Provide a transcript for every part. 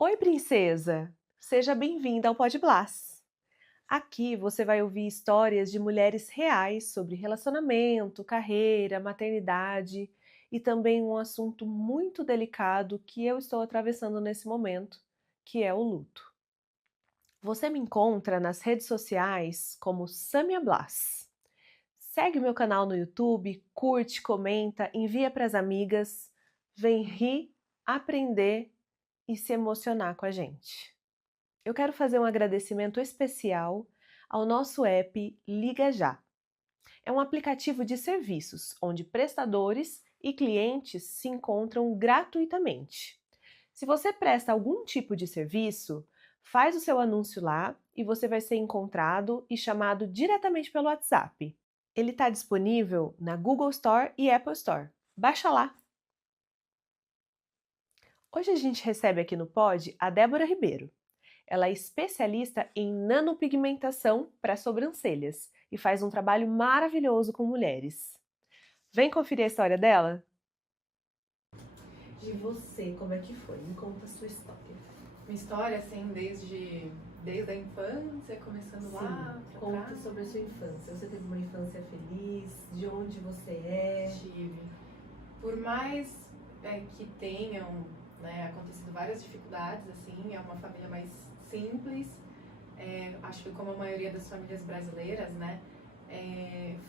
Oi, princesa! Seja bem-vinda ao Pod Blas. Aqui você vai ouvir histórias de mulheres reais sobre relacionamento, carreira, maternidade e também um assunto muito delicado que eu estou atravessando nesse momento, que é o luto. Você me encontra nas redes sociais como Samia Blas. Segue o meu canal no YouTube, curte, comenta, envia para as amigas, vem rir, aprender e se emocionar com a gente. Eu quero fazer um agradecimento especial ao nosso app Liga Já. É um aplicativo de serviços onde prestadores e clientes se encontram gratuitamente. Se você presta algum tipo de serviço, faz o seu anúncio lá e você vai ser encontrado e chamado diretamente pelo WhatsApp. Ele está disponível na Google Store e Apple Store. Baixa lá! Hoje a gente recebe aqui no Pod a Débora Ribeiro. Ela é especialista em nanopigmentação para sobrancelhas e faz um trabalho maravilhoso com mulheres. Vem conferir a história dela? De você, como é que foi? Me conta a sua história. Uma história, assim, desde a infância, começando lá pra Conta trás. sobre a sua infância. Você teve uma infância feliz? De onde você é? Tive. Por mais que tenham acontecido várias dificuldades, assim, é uma família mais simples, acho que como a maioria das famílias brasileiras, né?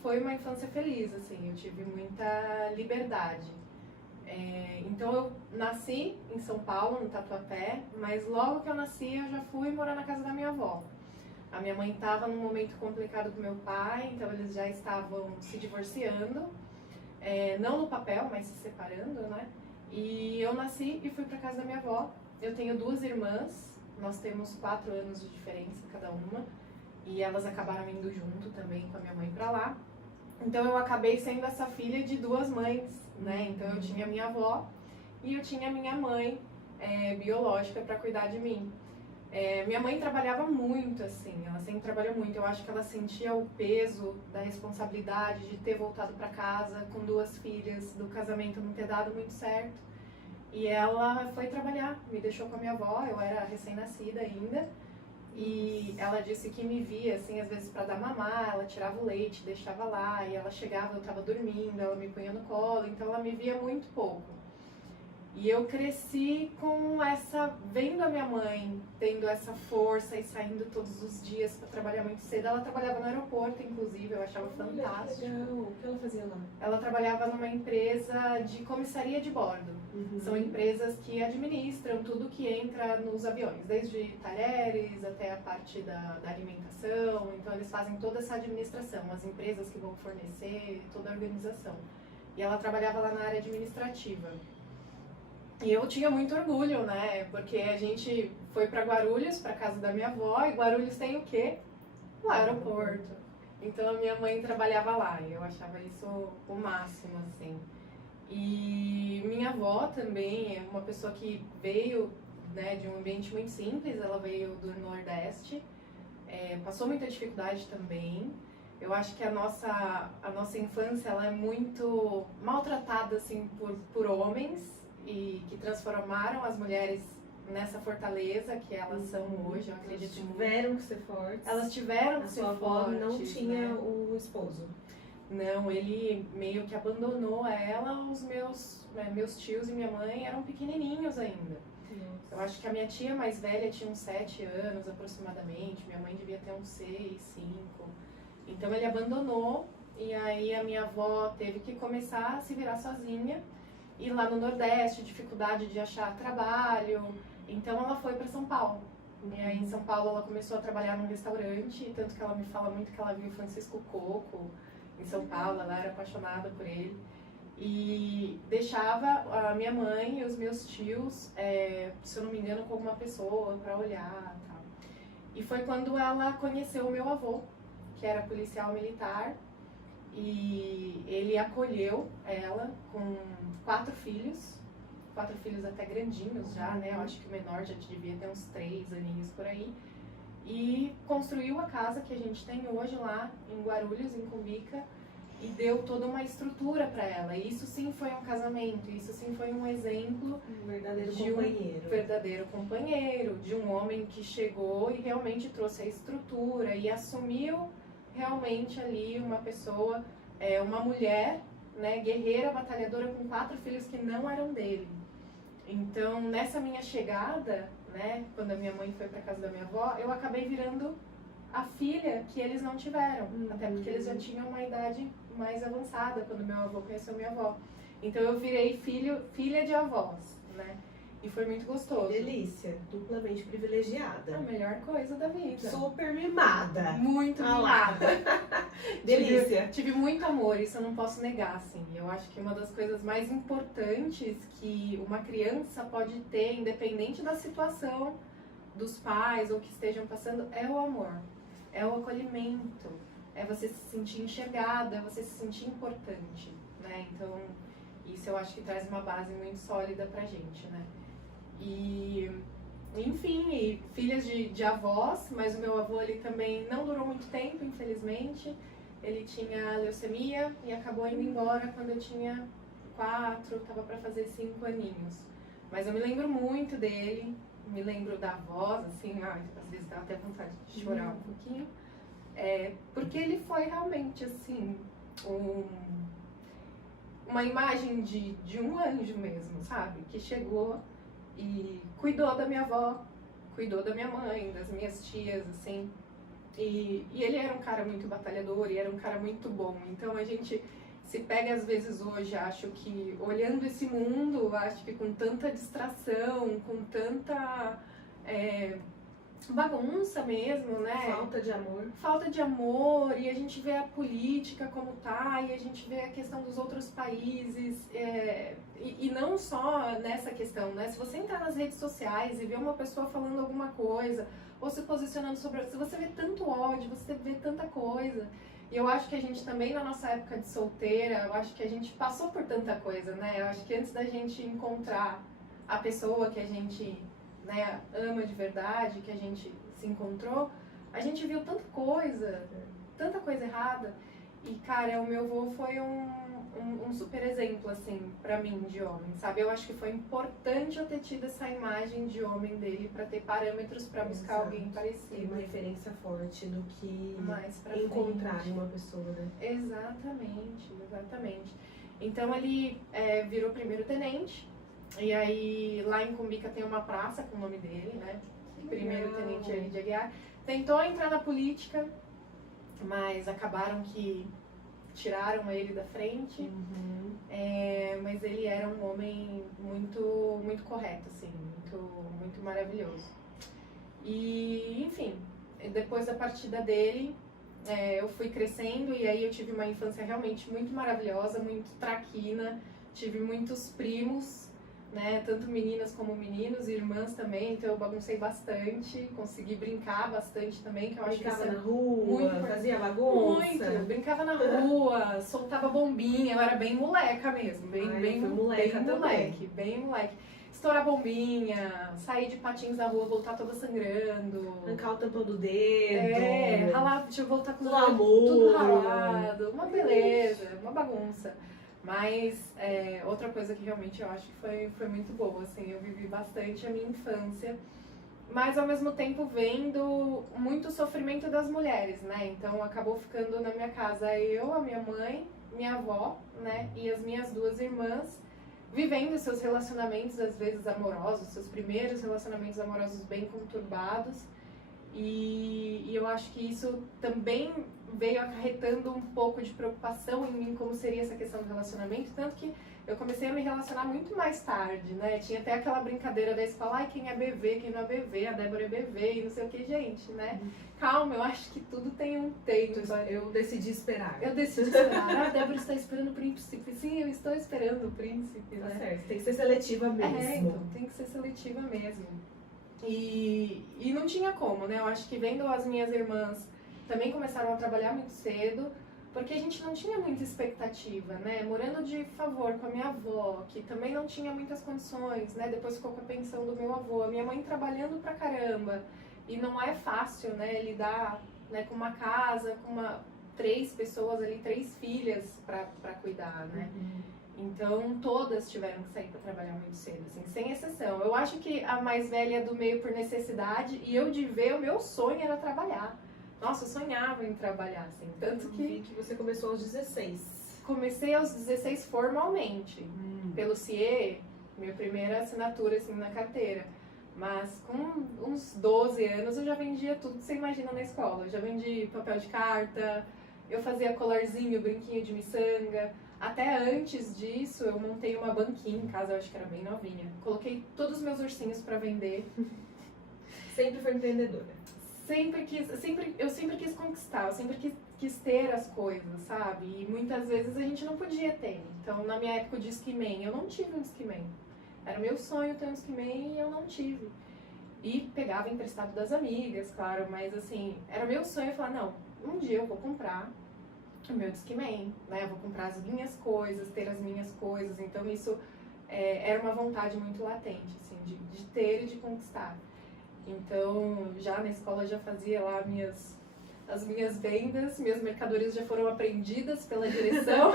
Foi uma infância feliz, assim, eu tive muita liberdade. Então eu nasci em São Paulo, no Tatuapé, mas logo que eu nasci eu já fui morar na casa da minha avó. A minha mãe estava num momento complicado com meu pai, então eles já estavam se divorciando, não no papel, mas se separando, né? E eu nasci e fui para casa da minha avó. Eu tenho duas irmãs, nós temos 4 anos de diferença cada uma, e elas acabaram indo junto também com a minha mãe para lá. Então eu acabei sendo essa filha de duas mães, né? Então eu tinha minha avó e eu tinha minha mãe biológica para cuidar de mim. Minha mãe trabalhava muito, assim, ela sempre trabalhou muito. Eu acho que ela sentia o peso da responsabilidade de ter voltado para casa com duas filhas, do casamento não ter dado muito certo. E ela foi trabalhar, me deixou com a minha avó, eu era recém-nascida ainda. E ela disse que me via, assim, às vezes para dar mamar, ela tirava o leite, deixava lá, e ela chegava, eu estava dormindo, ela me punha no colo, então ela me via muito pouco. E eu cresci com vendo a minha mãe tendo essa força e saindo todos os dias para trabalhar muito cedo. Ela trabalhava no aeroporto, inclusive, eu achava fantástico. Legal. O que ela fazia lá? Ela trabalhava numa empresa de comissaria de bordo. São empresas que administram tudo que entra nos aviões, desde talheres até a parte da alimentação. Então eles fazem toda essa administração, as empresas que vão fornecer, toda a organização. E ela trabalhava lá na área administrativa. E eu tinha muito orgulho, né? Porque a gente foi para Guarulhos, para casa da minha avó, e Guarulhos tem o quê? O aeroporto. Então a minha mãe trabalhava lá, e eu achava isso o máximo, assim. E minha avó também é uma pessoa que veio, né, de um ambiente muito simples, ela veio do Nordeste, passou muita dificuldade também. Eu acho que a nossa infância ela é muito maltratada assim, por homens, e que transformaram as mulheres nessa fortaleza que elas são hoje, eu acredito muito. Tiveram que ser fortes. Elas tiveram que ser fortes. A sua avó não tinha né? o esposo. Não, ele meio que abandonou ela, meus tios e minha mãe eram pequenininhos ainda. Nossa. Eu acho que a minha tia mais velha tinha uns 7 anos aproximadamente, minha mãe devia ter uns 6, 5. Então ele abandonou e aí a minha avó teve que começar a se virar sozinha. E lá no Nordeste, dificuldade de achar trabalho, então ela foi para São Paulo. E aí em São Paulo ela começou a trabalhar num restaurante, tanto que ela me fala muito que ela viu Francisco Coco em São Paulo, ela era apaixonada por ele. E deixava a minha mãe e os meus tios, se eu não me engano, com uma pessoa para olhar e tal. E foi quando ela conheceu o meu avô, que era policial militar, e ele acolheu ela com 4 filhos até grandinhos já, né? Eu acho que o menor já devia ter uns 3 aninhos por aí. E construiu a casa que a gente tem hoje lá em Guarulhos, em Cumbica. e deu toda uma estrutura para ela. E isso sim foi um casamento, isso sim foi um exemplo Um verdadeiro de companheiro. um verdadeiro companheiro, de um homem que chegou e realmente trouxe a estrutura e assumiu realmente ali uma pessoa, uma mulher, né, guerreira, batalhadora com 4 filhos que não eram dele. Então, nessa minha chegada, né, quando a minha mãe foi para casa da minha avó, eu acabei virando a filha que eles não tiveram, até porque eles já tinham uma idade mais avançada quando meu avô conheceu minha avó. Então eu virei filha de avós, né? E foi muito gostoso. Delícia, duplamente privilegiada. A melhor coisa da vida. Super mimada. Muito Ah lá. mimada. Delícia. Tive muito amor, isso eu não posso negar, assim. Eu acho que uma das coisas mais importantes que uma criança pode ter, independente da situação dos pais ou que estejam passando, é o amor. É o acolhimento, é você se sentir enxergada, é você se sentir importante, né? Então, isso eu acho que traz uma base muito sólida pra gente, né? E, enfim, filhas de avós, mas o meu avô, ele também não durou muito tempo, infelizmente. Ele tinha leucemia e acabou indo embora quando eu tinha 4, tava pra fazer 5 aninhos. Mas eu me lembro muito dele, me lembro da voz, assim, às vezes dá até vontade de chorar um pouquinho, porque ele foi realmente, assim, uma imagem de um anjo mesmo, sabe? Que chegou e cuidou da minha avó, cuidou da minha mãe, das minhas tias, assim. E ele era um cara muito batalhador e era um cara muito bom. Então a gente se pega às vezes hoje, acho que olhando esse mundo, acho que com tanta distração, com tanta bagunça mesmo, né? Falta de amor. Falta de amor, e a gente vê a política como tá, e a gente vê a questão dos outros países, e não só nessa questão, né? Se você entrar nas redes sociais e ver uma pessoa falando alguma coisa, ou se posicionando sobre... Se você vê tanto ódio, você vê tanta coisa. E eu acho que a gente também, na nossa época de solteira, eu acho que a gente passou por tanta coisa, né? Eu acho que antes da gente encontrar a pessoa que a gente, né, ama de verdade, que a gente se encontrou, a gente viu tanta coisa errada. E, cara, o meu avô foi um super exemplo, assim, pra mim, de homem, sabe? Eu acho que foi importante eu ter tido essa imagem de homem dele pra ter parâmetros pra buscar alguém Tem parecido. uma referência forte do que Mais pra encontrar frente. em uma pessoa, né? Exatamente, exatamente. Então ele virou primeiro tenente, e aí lá em Cumbica tem uma praça com o nome dele, né? Primeiro tenente Eli de Aguiar. Tentou entrar na política, mas acabaram que tiraram ele da frente. Uhum. Mas ele era um homem muito, muito correto, assim, muito maravilhoso. E, enfim, depois da partida dele, eu fui crescendo e aí eu tive uma infância realmente muito maravilhosa, muito traquina, tive muitos primos, né, tanto meninas como meninos, e irmãs também, então eu baguncei bastante, consegui brincar bastante também, que eu acho que Brincava isso é na rua, muito fazia bagunça. muito, brincava na rua, soltava bombinha, eu era bem moleca mesmo, bem moleca moleque, bem moleque. Estourar bombinha, sair de patins na rua, voltar toda sangrando. Arrancar o tampão do dedo. Ralar, deixa eu voltar com Glamour. tudo ralado, uma beleza, uma bagunça. Mas outra coisa que realmente eu acho que foi muito boa, assim, eu vivi bastante a minha infância, mas ao mesmo tempo vendo muito sofrimento das mulheres, né? Então acabou ficando na minha casa eu, a minha mãe, minha avó, né? E as minhas 2 irmãs, vivendo seus relacionamentos, às vezes amorosos, seus primeiros relacionamentos amorosos bem conturbados. E eu acho que isso também veio acarretando um pouco de preocupação em mim, como seria essa questão do relacionamento, tanto que eu comecei a me relacionar muito mais tarde, né? Tinha até aquela brincadeira da escola, ai, quem é BV, quem não é BV, a Débora é BV e não sei o que, gente, né? Calma, eu acho que tudo tem um tempo. Eu decidi esperar. Eu decidi esperar. A Débora está esperando o príncipe. Sim, eu estou esperando o príncipe, Tá né? certo, tem que ser seletiva mesmo. Então, tem que ser seletiva mesmo. E não tinha como, né? Eu acho que vendo as minhas irmãs também começaram a trabalhar muito cedo, porque a gente não tinha muita expectativa, né? Morando de favor com a minha avó, que também não tinha muitas condições, né? Depois ficou com a pensão do meu avô, a minha mãe trabalhando pra caramba. E não é fácil, né? Lidar, né, com uma casa, 3 pessoas ali, 3 filhas para cuidar, né? Então, todas tiveram que sair para trabalhar muito cedo, assim, sem exceção. Eu acho que a mais velha é do meio por necessidade, e eu de ver, o meu sonho era trabalhar. Nossa, eu sonhava em trabalhar, assim, tanto que você começou aos 16. Comecei aos 16 formalmente, pelo CIE, minha primeira assinatura, assim, na carteira. Mas com uns 12 anos eu já vendia tudo que você imagina na escola. Eu já vendi papel de carta, eu fazia colarzinho, brinquinho de miçanga. Até antes disso, eu montei uma banquinha em casa, eu acho que era bem novinha. Coloquei todos os meus ursinhos para vender. Sempre foi empreendedora? Eu sempre quis conquistar, eu sempre quis ter as coisas, sabe? E muitas vezes a gente não podia ter. Então, na minha época, o Discman, eu não tive um Discman. Era meu sonho ter um Discman e eu não tive. E pegava emprestado das amigas, claro, mas assim, era meu sonho falar, não, um dia eu vou comprar o meu Discman, né? Eu vou comprar as minhas coisas, ter as minhas coisas. Então isso era uma vontade muito latente, assim, de ter e de conquistar. Então já na escola já fazia lá as minhas vendas, minhas mercadorias já foram apreendidas pela direção.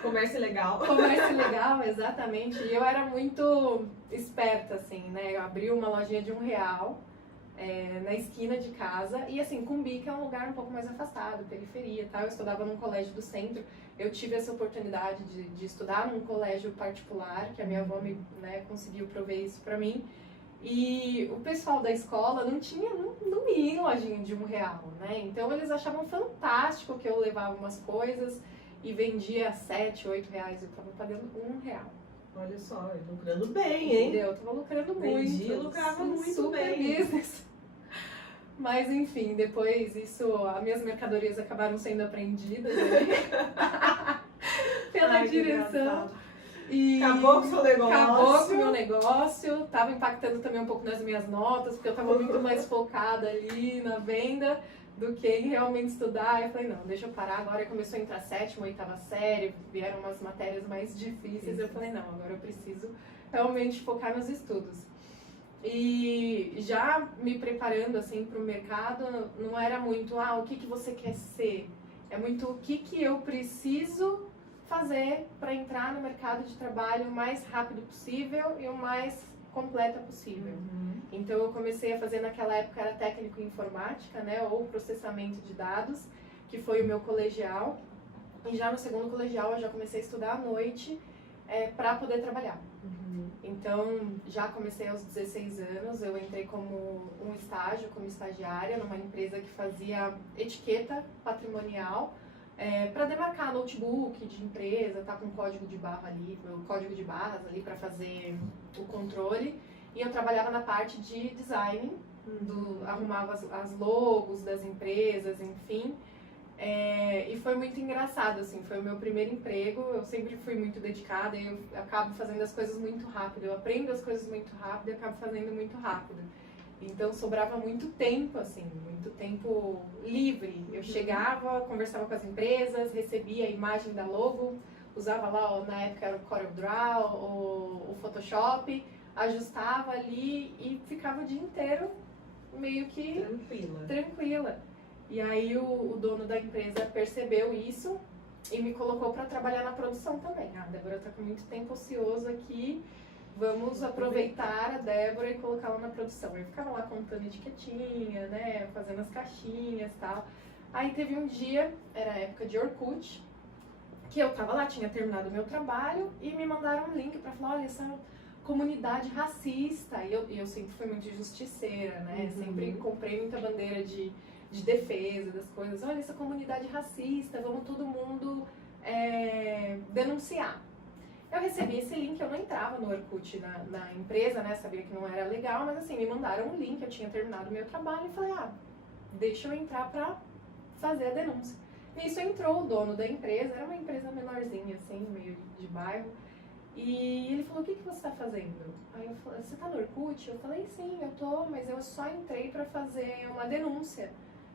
Comércio legal. Comércio legal, exatamente. E eu era muito esperta, assim, né? Eu abri uma lojinha de R$1, na esquina de casa. E assim, Cumbi, que é um lugar um pouco mais afastado, periferia e tal. Eu estudava num colégio do centro. Eu tive essa oportunidade de estudar num colégio particular, que a minha avó conseguiu prover isso pra mim. E o pessoal da escola não ia em lojinha de R$1, né? Então eles achavam fantástico que eu levava umas coisas e vendia R$7, R$8, eu tava pagando R$1. Olha só, lucrando bem, hein? Entendeu? Eu tava lucrando Vendi, muito. lucrava muito super bem. Business. Mas enfim, depois as minhas mercadorias acabaram sendo apreendidas pela direção. E acabou com o seu negócio. Acabou com o meu negócio. Tava impactando também um pouco nas minhas notas, porque eu tava muito mais focada ali na venda do que em realmente estudar. Eu falei, não, deixa eu parar. Agora começou a entrar 7ª, 8ª série, vieram umas matérias mais difíceis. Eu falei, não, agora eu preciso realmente focar nos estudos. E já me preparando assim para o mercado, não era muito, o que você quer ser? É muito o que eu preciso fazer para entrar no mercado de trabalho o mais rápido possível e o mais completa possível. Então eu comecei a fazer, naquela época era técnico em informática, né, ou processamento de dados, que foi o meu colegial. E já no segundo colegial eu já comecei a estudar à noite para poder trabalhar. Então já comecei aos 16 anos, eu entrei como como estagiária numa empresa que fazia etiqueta patrimonial, para demarcar notebook de empresa, tá com código de barra ali, o código de barras ali para fazer o controle. E eu trabalhava na parte de design, arrumava as logos das empresas, enfim. E foi muito engraçado, assim, foi o meu primeiro emprego. Eu sempre fui muito dedicada e eu acabo fazendo as coisas muito rápido. Eu aprendo as coisas muito rápido e acabo fazendo muito rápido. Então sobrava muito tempo, assim, muito tempo livre. Eu chegava, conversava com as empresas, recebia a imagem da logo, usava lá, na época era o CorelDRAW, o Photoshop, ajustava ali e ficava o dia inteiro meio que tranquila. E aí o dono da empresa percebeu isso e me colocou para trabalhar na produção também. A Débora tá com muito tempo ocioso aqui, vamos aproveitar a Débora e colocá-la na produção. Eu ficava lá contando etiquetinha, né, fazendo as caixinhas e tal. Aí teve um dia, era a época de Orkut, que eu tava lá, tinha terminado o meu trabalho e me mandaram um link para falar, olha, essa comunidade racista. E eu sempre fui muito justiceira, né, sempre comprei muita bandeira de defesa das coisas. Olha, essa comunidade racista, vamos todo mundo denunciar. Eu recebi esse link, eu não entrava no Orkut na empresa, né, sabia que não era legal, mas assim, me mandaram um link, eu tinha terminado o meu trabalho e falei, deixa eu entrar pra fazer a denúncia. Nisso entrou o dono da empresa, era uma empresa menorzinha, assim, meio de bairro, e ele falou, o que você tá fazendo? Aí eu falei, você tá no Orkut? Eu falei, sim, eu tô, mas eu só entrei pra fazer uma denúncia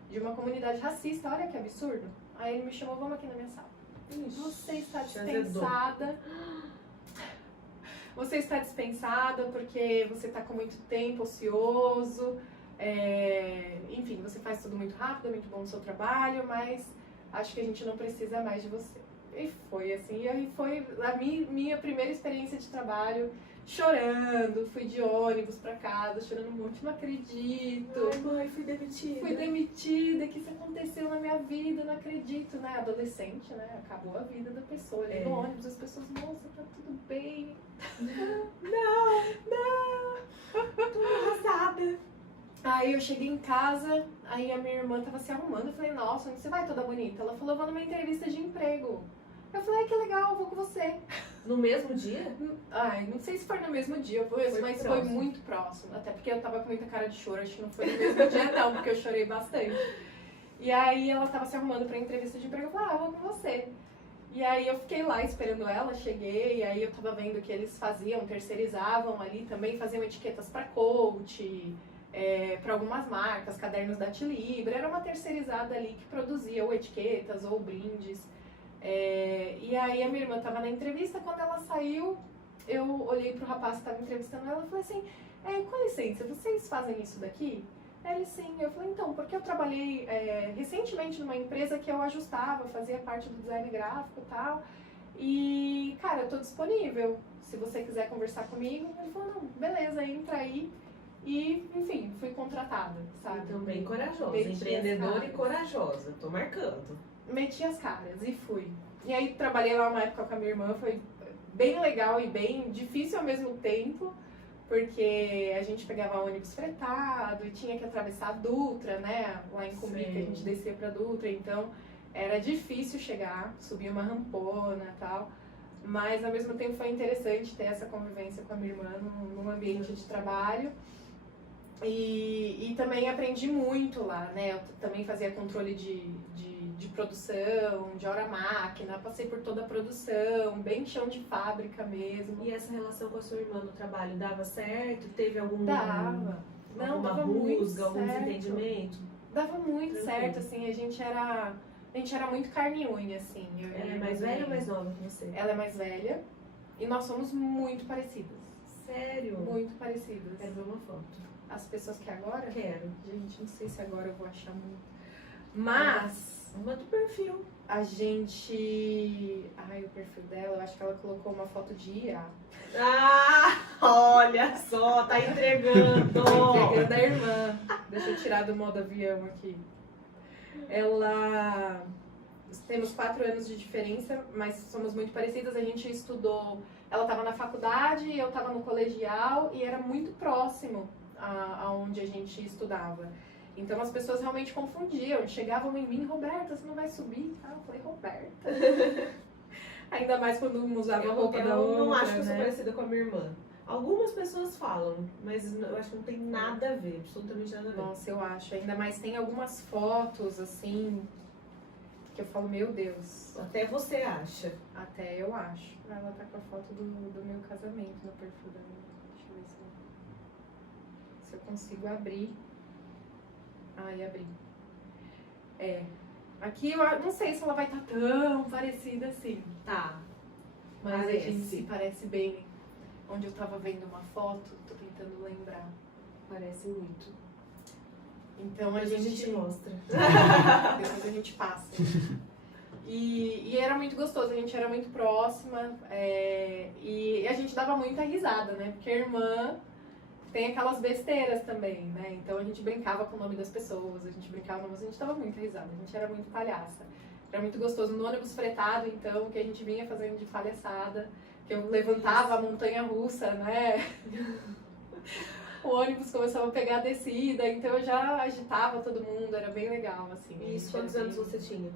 de uma comunidade racista, olha que absurdo. Aí ele me chamou, vamos aqui na minha sala. Você está dispensada. Você está dispensada porque você está com muito tempo ocioso. Enfim, você faz tudo muito rápido, é muito bom no seu trabalho, mas acho que a gente não precisa mais de você. E foi assim, e foi a minha primeira experiência de trabalho, chorando, fui de ônibus pra casa, chorando muito, não acredito. Ai, mãe, fui demitida. Fui demitida, que isso aconteceu na minha vida, não acredito, né? Adolescente, né? Acabou a vida da pessoa ali no ônibus, as pessoas, moça, tá tudo bem. Não, Tô arrasada. Aí eu cheguei em casa, aí a minha irmã tava se arrumando, eu falei, nossa, onde você vai toda bonita? Ela falou, eu vou numa entrevista de emprego. Eu falei, que legal, eu vou com você. No mesmo dia? Ai, não sei se foi no mesmo dia, mas foi muito próximo. Até porque eu tava com muita cara de choro, acho que não foi no mesmo dia não, porque eu chorei bastante. E aí ela tava se arrumando pra entrevista de emprego, eu falei, eu vou com você. E aí eu fiquei lá esperando ela, cheguei, e aí eu tava vendo que eles terceirizavam ali também, faziam etiquetas pra coach, para algumas marcas, cadernos da Tilibra, era uma terceirizada ali que produzia ou etiquetas ou brindes. E aí a minha irmã estava na entrevista, quando ela saiu, eu olhei pro rapaz que estava entrevistando ela e falei assim, com licença, vocês fazem isso daqui? Ele, sim. Eu falei, então, porque eu trabalhei recentemente numa empresa que eu ajustava, fazia parte do design gráfico e tal, e, cara, eu tô disponível, se você quiser conversar comigo. Ele falou, não, beleza, entra aí. E, enfim, fui contratada, sabe? Então, bem corajosa, Meti empreendedora e corajosa, tô marcando. Meti as caras e fui. E aí trabalhei lá uma época com a minha irmã, foi bem legal e bem difícil ao mesmo tempo, porque a gente pegava ônibus fretado e tinha que atravessar a Dutra, né? Lá em Cumbica a gente descia pra Dutra, então era difícil chegar, subir uma rampona e tal. Mas ao mesmo tempo foi interessante ter essa convivência com a minha irmã num ambiente de trabalho. E também aprendi muito lá, né? Eu também fazia controle de produção, de hora-máquina, passei por toda a produção, bem chão de fábrica mesmo. E essa relação com a sua irmã no trabalho dava certo? Teve algum... Dava. Não, alguma dava rusga, muito algum certo. desentendimento? Dava muito Tranquilo. certo, assim, a gente era muito carne e unha, assim. Ela é mais velha ou mais nova que você? Ela é mais velha e nós somos muito parecidas. Sério? Muito parecidas. Quero ver uma foto. As pessoas que agora? Quero. Gente, não sei se agora eu vou achar muito. Mas Uma do perfil. a gente... Ai, o perfil dela, eu acho que ela colocou uma foto de IA. Ah, olha só, tá entregando. Entregando a irmã. Deixa eu tirar do modo avião aqui. Ela... Temos 4 anos de diferença, mas somos muito parecidas. A gente estudou... Ela estava na faculdade, eu estava no colegial e era muito próximo aonde a gente estudava. Então as pessoas realmente confundiam, chegavam em mim, Roberta, você não vai subir? Ah, eu falei, Roberta. Ainda mais quando uma usava a roupa da outra. Eu não acho que eu sou né? parecida com a minha irmã. Algumas pessoas falam, mas eu acho que não tem nada a ver, absolutamente nada a ver. Nossa, eu acho. Ainda mais tem algumas fotos, assim, que eu falo, meu Deus. Até você acha. Até eu acho. Ela tá com a foto do meu casamento no perfil da minha. Deixa eu ver se eu consigo abrir. Ai, abri. Aqui eu não sei se ela vai estar tão parecida assim. Tá. Mas a Parece. gente se parece bem. Onde eu tava vendo uma foto, tô tentando lembrar. Parece muito. Então Depois a gente mostra. Depois a gente passa. E era muito gostoso, a gente era muito próxima. E a gente dava muita risada, né? Porque a irmã tem aquelas besteiras também, né? Então a gente brincava com o nome das pessoas, a gente brincava, mas a gente dava muita risada, a gente era muito palhaça. Era muito gostoso. No ônibus fretado, então, que a gente vinha fazendo de palhaçada, que eu levantava a montanha russa, né? O ônibus começava a pegar a descida, então eu já agitava todo mundo, era bem legal, assim. E isso, quantos anos você tinha?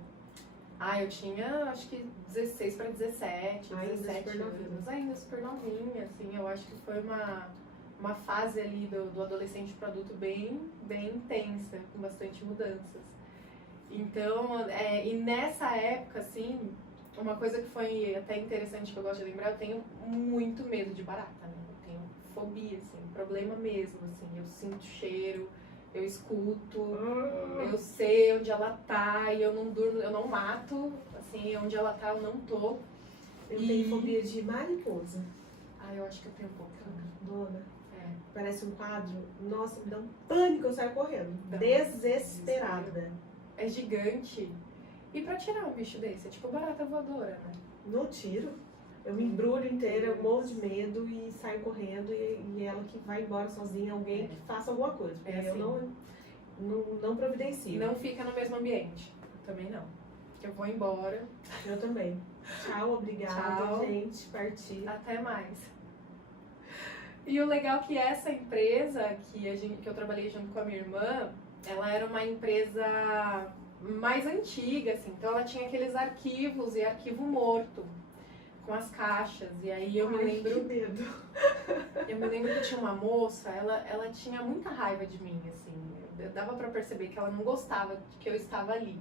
Ah, eu tinha, acho que 16 para 17, Ainda 17 super novinha. anos. Ainda super novinha, assim. Eu acho que foi uma fase ali do adolescente para adulto bem intensa, com bastante mudanças. Então, e nessa época, assim, uma coisa que foi até interessante que eu gosto de lembrar, eu tenho muito medo de barata, né? Eu tenho fobia, assim, problema mesmo, assim. Eu sinto cheiro, eu escuto, eu sei onde ela tá e eu não durmo, eu não mato, assim, onde ela tá eu não tô. Eu tenho fobia de mariposa. Ah, eu acho que eu tenho um pouco também. Dona. Parece um quadro. Nossa, me dá um pânico, eu saio correndo. Dá um Desesperada. É gigante. E pra tirar um bicho desse? É tipo barata voadora, né? No tiro, eu me embrulho inteira, eu morro de medo e saio correndo. E ela que vai embora sozinha, alguém que faça alguma coisa. Porque É assim. eu não providencio. Não fica no mesmo ambiente. Eu também não. Eu vou embora. Eu também. Tchau, obrigada, Tchau. gente. Parti. Até mais. E o legal é que essa empresa que eu trabalhei junto com a minha irmã, ela era uma empresa mais antiga, assim. Então ela tinha aqueles arquivos e arquivo morto com as caixas. E aí eu me lembro. Que medo. Eu me lembro que tinha uma moça, ela tinha muita raiva de mim, assim. Dava pra perceber que ela não gostava de que eu estava ali.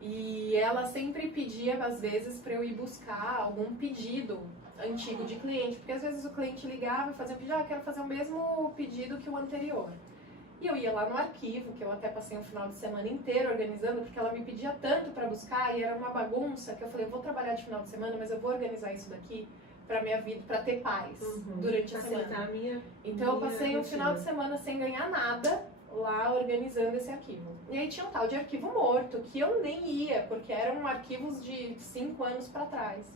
E ela sempre pedia, às vezes, pra eu ir buscar algum pedido antigo de cliente. Porque às vezes o cliente ligava e fazia um pedido, eu quero fazer o mesmo pedido que o anterior. E eu ia lá no arquivo, que eu até passei um final de semana inteiro organizando, porque ela me pedia tanto pra buscar e era uma bagunça, que eu falei, eu vou trabalhar de final de semana, mas eu vou organizar isso daqui pra minha vida, pra ter paz durante a semana. Então eu passei um final de semana sem ganhar nada lá organizando esse arquivo. E aí tinha um tal de arquivo morto, que eu nem ia, porque eram arquivos de 5 anos pra trás.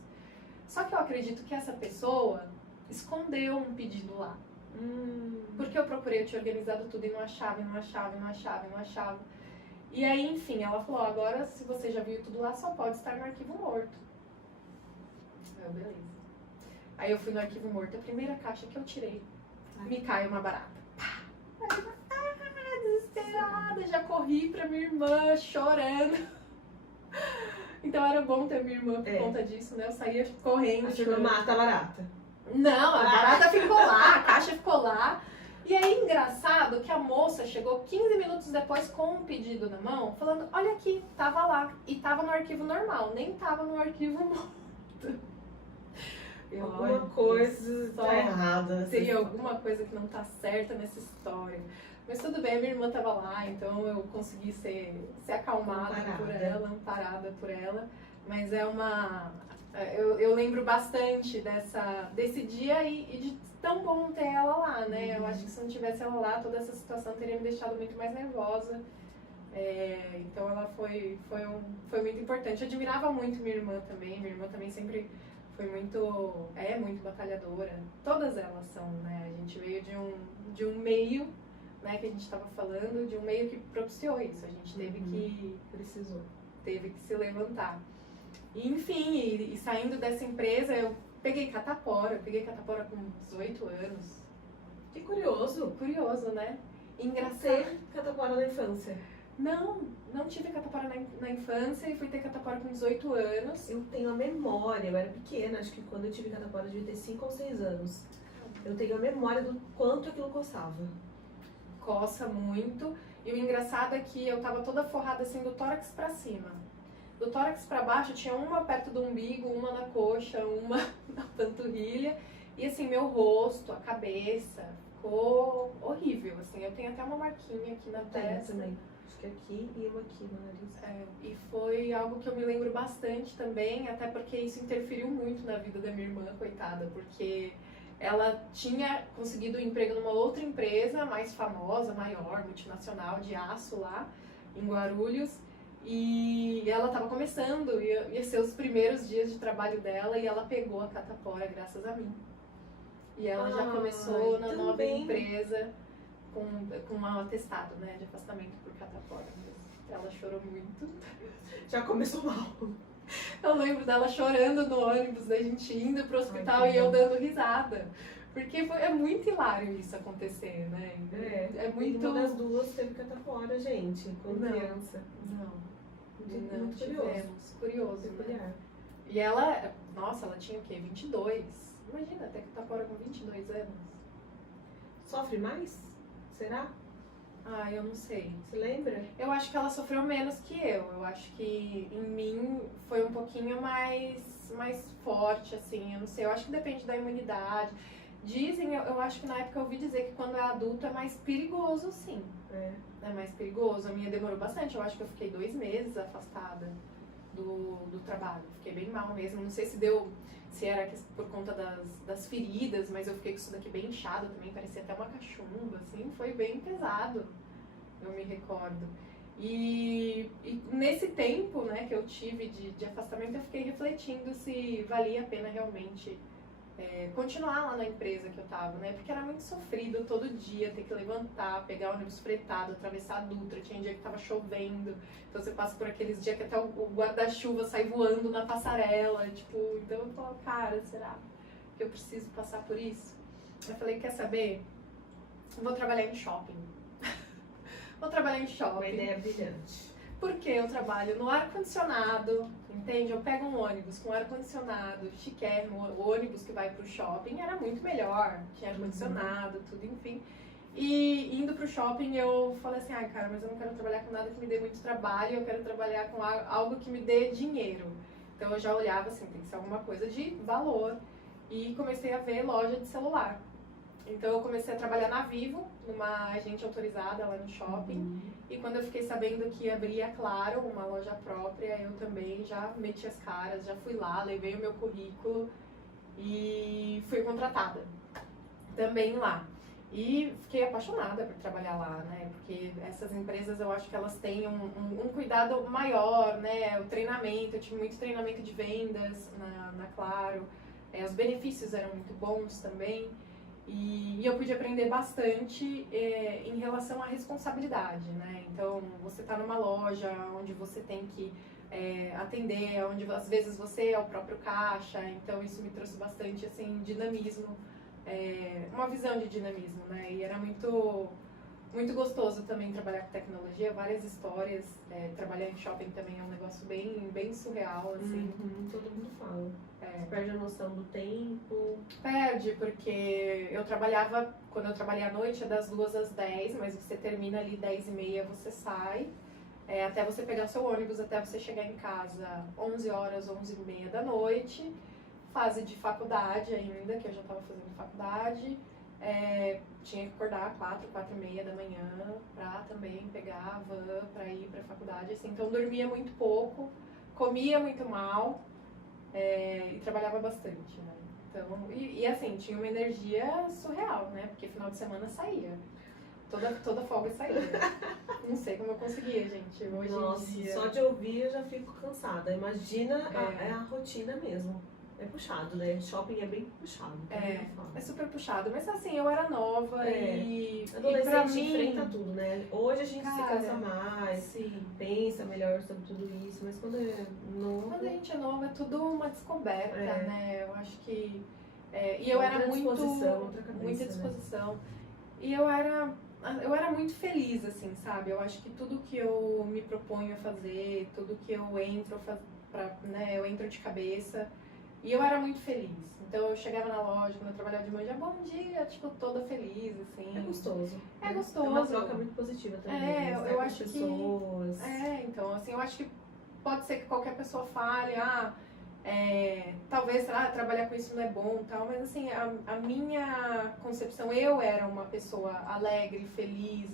Só que eu acredito que essa pessoa escondeu um pedido lá. Porque eu procurei, eu tinha organizado tudo e não achava, e não achava, e não achava, e não achava. E aí, enfim, ela falou, agora se você já viu tudo lá, só pode estar no arquivo morto. Eu, beleza. Aí eu fui no arquivo morto, a primeira caixa que eu tirei, me caiu uma barata. Aí eu, desesperada, já corri pra minha irmã, chorando. Então era bom ter minha irmã por conta disso, né? Eu saía correndo. Você não mata a barata. Não, a barata ficou lá, a caixa ficou lá. E aí, engraçado que a moça chegou 15 minutos depois com um pedido na mão, falando, olha aqui, tava lá. E tava no arquivo normal, nem tava no arquivo morto. Alguma coisa tá errada. Tem alguma coisa que não tá certa nessa história. Mas tudo bem, a minha irmã tava lá, então eu consegui ser acalmada por ela, amparada por ela. Mas é uma... Eu lembro bastante desse dia e de tão bom ter ela lá, né? Eu acho que se não tivesse ela lá, toda essa situação teria me deixado muito mais nervosa. Então ela foi muito importante. Eu admirava muito minha irmã também sempre foi muito batalhadora. Todas elas são, né? A gente veio de um meio, né, que a gente estava falando, de um meio que propiciou isso. A gente teve que se levantar. E, enfim, e saindo dessa empresa, eu peguei catapora com 18 anos. Que curioso. Curioso, né? Engraçado. Ter catapora na infância. Não tive catapora na infância e fui ter catapora com 18 anos. Eu tenho a memória, eu era pequena, acho que quando eu tive catapora eu devia ter 5 ou 6 anos. Eu tenho a memória do quanto aquilo coçava. Coça muito. E o engraçado é que eu tava toda forrada assim do tórax pra cima. Do tórax pra baixo tinha uma perto do umbigo, uma na coxa, uma na panturrilha. E assim, meu rosto, a cabeça, ficou horrível, assim. Eu tenho até uma marquinha aqui na testa. Também. Acho que aqui e uma aqui no nariz. E foi algo que eu me lembro bastante também, até porque isso interferiu muito na vida da minha irmã, coitada, porque ela tinha conseguido um emprego numa outra empresa mais famosa, maior, multinacional, de aço lá, em Guarulhos, e ela estava começando, ia ser os primeiros dias de trabalho dela, e ela pegou a catapora graças a mim. E ela já começou na nova empresa com um atestado, né, de afastamento por catapora. Ela chorou muito. Já começou mal. Eu lembro dela chorando no ônibus, da gente indo pro hospital e eu dando risada. Porque é muito hilário isso acontecer, né? É muito... Uma das duas teve catapora, gente, quando criança. Não tivemos. Curioso, né? E ela, nossa, ela tinha o quê? 22. Imagina, ter catapora com 22 anos. Sofre mais? Será? Eu não sei. Você lembra? Eu acho que ela sofreu menos que eu. Eu acho que em mim foi um pouquinho mais forte, assim. Eu não sei. Eu acho que depende da imunidade. Dizem, eu acho que na época eu ouvi dizer que quando é adulto é mais perigoso, sim. É mais perigoso. A minha demorou bastante. Eu acho que eu fiquei 2 meses afastada. do trabalho. Fiquei bem mal mesmo. Não sei se era por conta das feridas, mas eu fiquei com isso daqui bem inchado também, parecia até uma cachumba, assim, foi bem pesado, eu me recordo. E nesse tempo, né, que eu tive de afastamento, eu fiquei refletindo se valia a pena realmente continuar lá na empresa que eu tava, né? Porque era muito sofrido todo dia ter que levantar, pegar o ônibus fretado, atravessar a Dutra. Tinha dia que tava chovendo, então você passa por aqueles dias que até o guarda-chuva sai voando na passarela, tipo, então eu falo, cara, será que eu preciso passar por isso? Eu falei, quer saber? Vou trabalhar em shopping. Vou trabalhar em shopping. Uma ideia brilhante. Porque eu trabalho no ar-condicionado, entende? Eu pego um ônibus com ar-condicionado, chiquérrimo, o ônibus que vai pro shopping era muito melhor, tinha ar-condicionado, tudo, enfim. E indo pro shopping eu falei assim, ai cara, mas eu não quero trabalhar com nada que me dê muito trabalho, eu quero trabalhar com algo que me dê dinheiro. Então eu já olhava assim, tem que ser alguma coisa de valor. E comecei a ver loja de celular. Então eu comecei a trabalhar na Vivo, numa agente autorizada lá no shopping. E quando eu fiquei sabendo que abria, claro, uma loja própria, eu também já meti as caras, já fui lá, levei o meu currículo e fui contratada também lá. E fiquei apaixonada por trabalhar lá, né? Porque essas empresas eu acho que elas têm um cuidado maior, né? O treinamento, eu tive muito treinamento de vendas na Claro. Os benefícios eram muito bons também. E eu pude aprender bastante em relação à responsabilidade, né? Então, você está numa loja onde você tem que atender, onde às vezes você é o próprio caixa, então isso me trouxe bastante, assim, dinamismo, uma visão de dinamismo, né? E era muito, muito gostoso também trabalhar com tecnologia, várias histórias, trabalhar em shopping também é um negócio bem, bem surreal, assim. Todo mundo fala. Você perde a noção do tempo. Perde, porque eu trabalhava, quando eu trabalhei à noite, é das 2 às 10, mas você termina ali 10h30, você sai, até você pegar seu ônibus, até você chegar em casa 11 horas, 11h30 da noite, fase de faculdade ainda, que eu já estava fazendo faculdade, tinha que acordar 4h30 da manhã pra também pegar a van pra ir pra faculdade, assim, então dormia muito pouco, comia muito mal, e trabalhava bastante, né? Então, e assim, tinha uma energia surreal, né? Porque final de semana saía. Toda folga saía. Não sei como eu conseguia, gente. Hoje Nossa, em dia... só de ouvir eu já fico cansada. Imagina a rotina mesmo. É puxado, né? Shopping é bem puxado. É super puxado. Mas assim, eu era nova e adolescente pra mim... enfrenta tudo, né? Hoje a gente se cansa mais, sim, pensa melhor sobre tudo isso, mas quando é novo... Quando a gente é nova é tudo uma descoberta, né? Eu acho que... e eu outra era muito... outra cabeça, muita disposição. Né? E eu era muito feliz, assim, sabe? Eu acho que tudo que eu me proponho a fazer, tudo que eu entro né? Eu entro de cabeça. E eu era muito feliz. Então eu chegava na loja, quando eu trabalhava de manhã, bom dia, tipo, toda feliz, assim. É gostoso. É gostoso. É uma troca muito positiva também. Eu acho pessoas. Então, assim, eu acho que pode ser que qualquer pessoa fale, talvez trabalhar com isso não é bom tal, mas assim, a minha concepção, eu era uma pessoa alegre, feliz,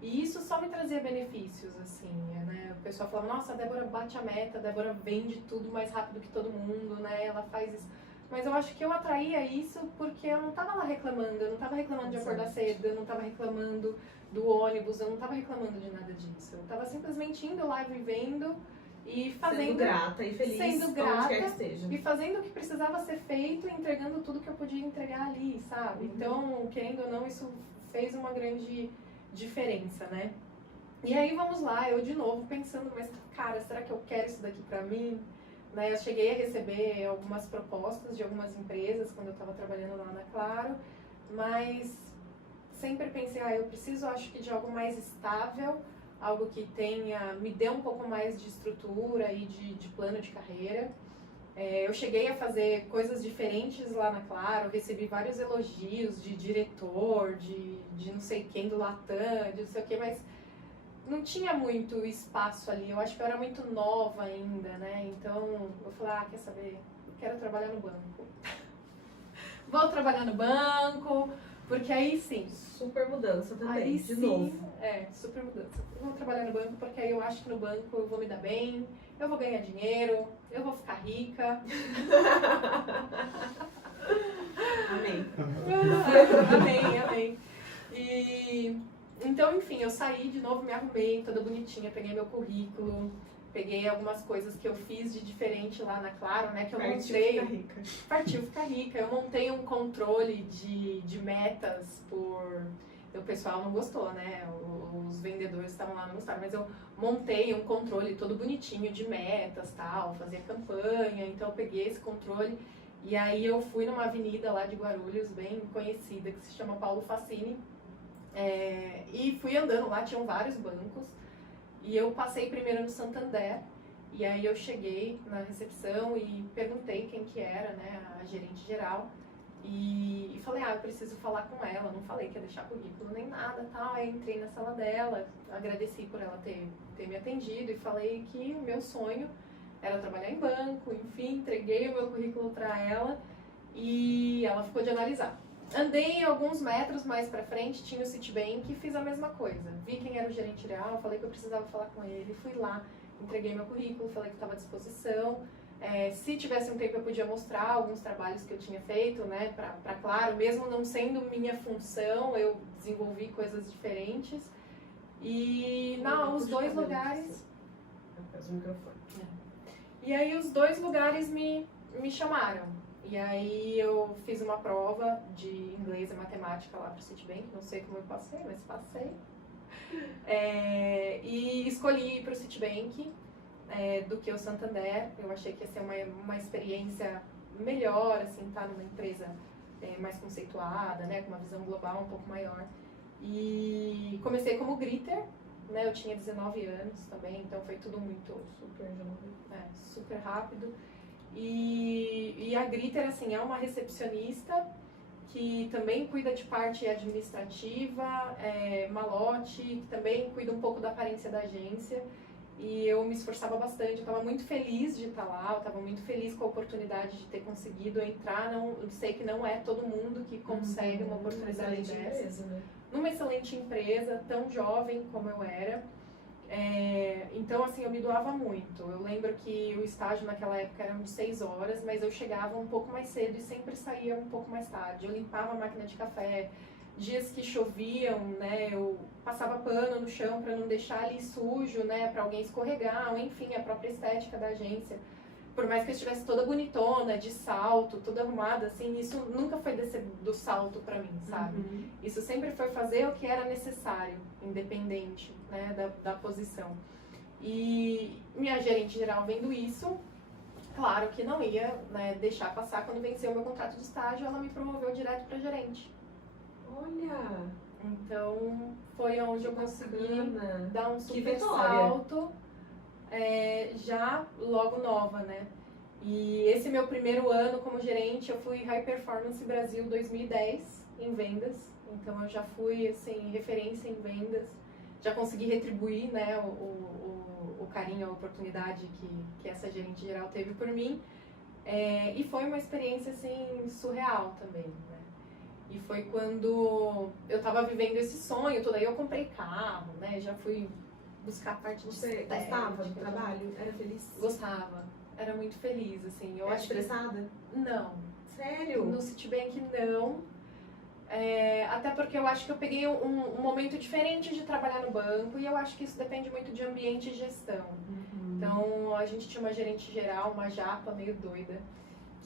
e isso só me trazia benefícios, assim, né? O pessoal falava, nossa, a Débora bate a meta, a Débora vende tudo mais rápido que todo mundo, né? Ela faz isso. Mas eu acho que eu atraía isso porque eu não tava lá reclamando, eu não tava reclamando de acordar cedo, eu não tava reclamando do ônibus, eu não tava reclamando de nada disso. Eu tava simplesmente indo lá, vivendo e fazendo... Sendo grata e feliz, sendo grata, onde quer que esteja. E fazendo o que precisava ser feito e entregando tudo que eu podia entregar ali, sabe? Então, querendo ou não, isso fez uma grande diferença, né? E aí vamos lá, eu de novo pensando, mas cara, será que eu quero isso daqui pra mim? Né, eu cheguei a receber algumas propostas de algumas empresas quando eu estava trabalhando lá na Claro, mas sempre pensei, eu preciso, acho que de algo mais estável, algo que me dê um pouco mais de estrutura e de plano de carreira. Eu cheguei a fazer coisas diferentes lá na Claro, recebi vários elogios de diretor, de não sei quem do Latam, de não sei o que, mas não tinha muito espaço ali, eu acho que eu era muito nova ainda, né? Então eu falei, quer saber? Eu quero trabalhar no banco. Vou trabalhar no banco, Porque aí sim, Super mudança também, aí de sim, novo. super mudança. Eu vou trabalhar no banco porque aí eu acho que no banco eu vou me dar bem, eu vou ganhar dinheiro, eu vou ficar rica. Amém. Amém, amém. E então, enfim, eu saí de novo, me arrumei toda bonitinha, peguei meu currículo, peguei algumas coisas que eu fiz de diferente lá na Claro, né? Que eu montei. Ficar rica. Partiu ficar rica. Eu montei um controle de metas por. O pessoal não gostou, né? Os vendedores estavam lá, não gostaram, mas eu montei um controle todo bonitinho de metas, tal, fazia campanha, então eu peguei esse controle e aí eu fui numa avenida lá de Guarulhos, bem conhecida, que se chama Paulo Facini, e fui andando lá, tinham vários bancos, e eu passei primeiro no Santander, e aí eu cheguei na recepção e perguntei quem que era, né, a gerente geral, e falei, eu preciso falar com ela, não falei que ia deixar currículo nem nada, tal. Aí entrei na sala dela, agradeci por ela ter me atendido e falei que o meu sonho era trabalhar em banco, enfim, entreguei o meu currículo para ela e ela ficou de analisar. Andei alguns metros mais pra frente, tinha o Citibank e fiz a mesma coisa. Vi quem era o gerente geral, falei que eu precisava falar com ele, fui lá, entreguei meu currículo, falei que estava à disposição. Se tivesse um tempo eu podia mostrar alguns trabalhos que eu tinha feito, né, pra Claro, mesmo não sendo minha função, eu desenvolvi coisas diferentes. E os dois lugares... O microfone. E aí os dois lugares me chamaram. E aí eu fiz uma prova de inglês e matemática lá pro Citibank, não sei como eu passei, mas passei. E escolhi ir pro Citibank do que o Santander. Eu achei que ia ser uma experiência melhor, assim, tá numa empresa mais conceituada, né, com uma visão global um pouco maior. E comecei como greeter, né, eu tinha 19 anos também, então foi tudo muito super rápido. E a greeter, assim, é uma recepcionista que também cuida de parte administrativa, malote, que também cuida um pouco da aparência da agência. E eu me esforçava bastante, eu estava muito feliz de estar lá, eu estava muito feliz com a oportunidade de ter conseguido entrar. Eu sei que não é todo mundo que consegue uma oportunidade dessa. Né? Numa excelente empresa, tão jovem como eu era. Então, assim, eu me doava muito. Eu lembro que o estágio naquela época era de 6 horas, mas eu chegava um pouco mais cedo e sempre saía um pouco mais tarde. Eu limpava a máquina de café. Dias que choviam, né, eu passava pano no chão para não deixar ali sujo, né, para alguém escorregar, ou enfim, a própria estética da agência. Por mais que eu estivesse toda bonitona, de salto, toda arrumada, assim, isso nunca foi descer do salto para mim, sabe? Isso sempre foi fazer o que era necessário, independente, né, da posição. E minha gerente geral vendo isso, claro que não ia, né, deixar passar. Quando venceu o meu contrato de estágio, ela me promoveu direto para gerente. Olha! Então, foi onde eu consegui dar um super vitória. salto, já logo nova, né? E esse meu primeiro ano como gerente, eu fui High Performance Brasil 2010 em vendas. Então, eu já fui, assim, referência em vendas. Já consegui retribuir, né, o carinho, a oportunidade que essa gerente geral teve por mim. E foi uma experiência, assim, surreal também, né? E foi quando eu tava vivendo esse sonho, tudo aí eu comprei carro, né? Já fui buscar a parte de Você gostava do trabalho? Era feliz? Gostava. Era muito feliz, assim. Era estressada? Não. Sério? No Citibank, não. Até porque eu acho que eu peguei um momento diferente de trabalhar no banco e eu acho que isso depende muito de ambiente e gestão. Então, a gente tinha uma gerente geral, uma japa meio doida,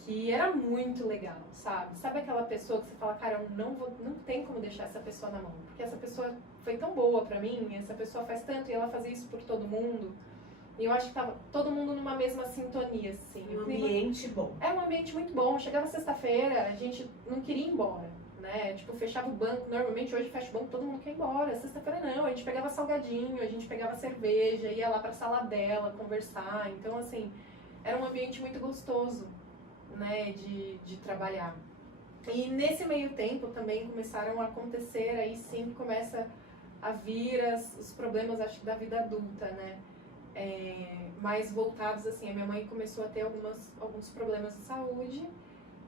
que era muito legal, sabe? Sabe aquela pessoa que você fala, cara, eu não tem como deixar essa pessoa na mão, porque essa pessoa foi tão boa pra mim, essa pessoa faz tanto e ela fazia isso por todo mundo. E eu acho que tava todo mundo numa mesma sintonia, assim. Um ambiente bom. É um ambiente muito bom. Chegava sexta-feira, a gente não queria ir embora, né? Tipo, fechava o banco. Normalmente hoje fecha o banco, todo mundo quer ir embora. Sexta-feira não, a gente pegava salgadinho, a gente pegava cerveja, ia lá pra sala dela conversar. Então, assim, era um ambiente muito gostoso, né, de trabalhar. E nesse meio tempo também começaram a acontecer, aí sim começa a vir os problemas, acho que da vida adulta, né, mais voltados, assim, a minha mãe começou a ter alguns problemas de saúde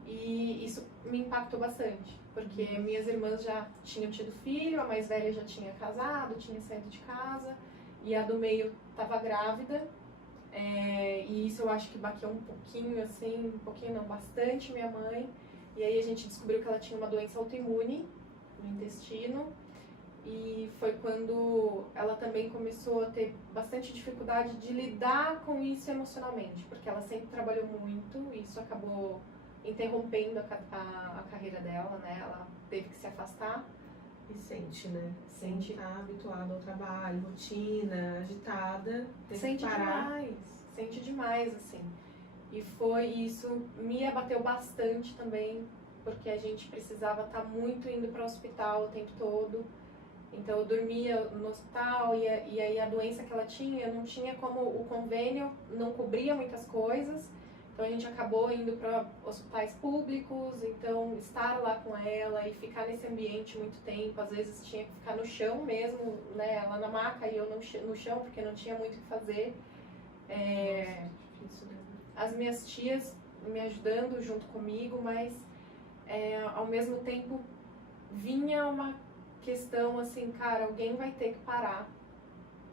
E isso me impactou bastante, porque minhas irmãs já tinham tido filho, a mais velha já tinha casado, tinha saído de casa, e a do meio estava grávida. E isso eu acho que baqueou um pouquinho, assim, um pouquinho não, bastante minha mãe. E aí a gente descobriu que ela tinha uma doença autoimune no intestino. E foi quando ela também começou a ter bastante dificuldade de lidar com isso emocionalmente, porque ela sempre trabalhou muito e isso acabou interrompendo a carreira dela, né? Ela teve que se afastar. E sente, né? Sente. Estar habituada ao trabalho, rotina, agitada, tem que Sente parar. demais, sente demais, assim. E foi isso, me abateu bastante também, porque a gente precisava estar muito indo para o hospital o tempo todo. Então eu dormia no hospital e aí a doença que ela tinha, não tinha como, o convênio não cobria muitas coisas. Então a gente acabou indo para hospitais públicos, então estar lá com ela e ficar nesse ambiente muito tempo, às vezes tinha que ficar no chão mesmo, né, ela na maca e eu no chão, porque não tinha muito o que fazer. Nossa, difícil, né? As minhas tias me ajudando junto comigo, mas ao mesmo tempo vinha uma questão assim, cara, alguém vai ter que parar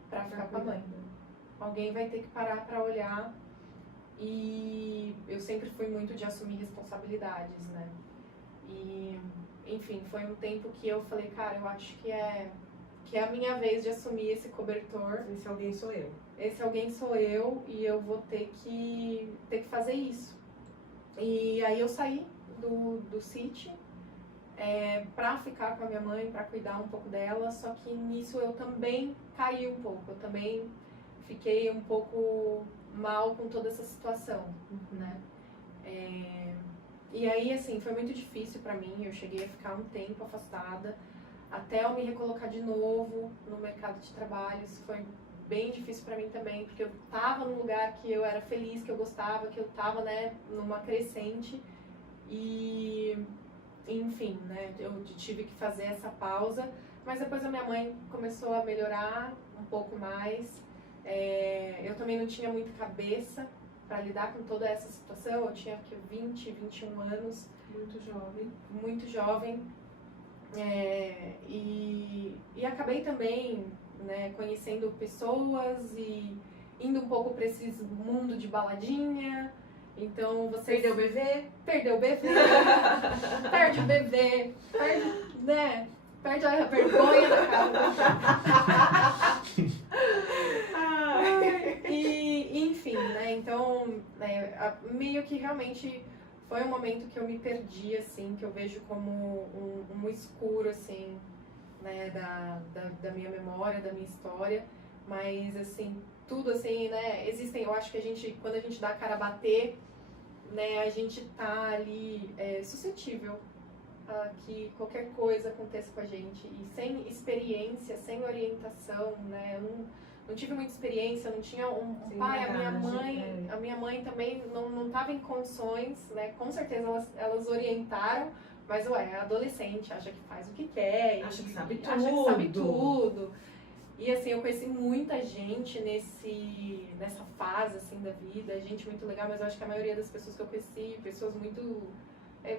para ficar com a mãe. Alguém vai ter que parar para olhar. E eu sempre fui muito de assumir responsabilidades, né? E, enfim, foi um tempo que eu falei, cara, eu acho que é a minha vez de assumir esse cobertor. Esse alguém sou eu. Esse alguém sou eu e eu vou ter que fazer isso. E aí eu saí do City para ficar com a minha mãe, para cuidar um pouco dela, só que nisso eu também caí um pouco, eu também fiquei um pouco mal com toda essa situação, né? E aí, assim, foi muito difícil pra mim, eu cheguei a ficar um tempo afastada, até eu me recolocar de novo no mercado de trabalho. Isso foi bem difícil pra mim também, porque eu tava num lugar que eu era feliz, que eu gostava, que eu tava, né, numa crescente, e enfim, né, eu tive que fazer essa pausa, mas depois a minha mãe começou a melhorar um pouco mais. Eu também não tinha muita cabeça para lidar com toda essa situação, eu tinha 20, 21 anos. Muito jovem. Muito jovem. E acabei também, né, conhecendo pessoas e indo um pouco para esse mundo de baladinha. Então você Perdeu o bebê? Perdeu o bebê, perde o bebê, perde, né? Perde a vergonha da casa. E enfim, né? Então, meio que realmente foi um momento que eu me perdi, assim, que eu vejo como um escuro, assim, né, da minha memória, da minha história. Mas, assim, tudo, assim, né, existem, eu acho que quando a gente dá a cara a bater, né, a gente tá ali suscetível a que qualquer coisa aconteça com a gente. E sem experiência, sem orientação, né, eu não tive muita experiência, não tinha um pai, a minha mãe também não estava em condições, né, com certeza elas orientaram, mas ué, adolescente, acha que faz o que quer, acha que sabe tudo. Acha que sabe tudo. E assim, eu conheci muita gente nessa fase assim da vida, gente muito legal, mas eu acho que a maioria das pessoas que eu conheci, pessoas muito...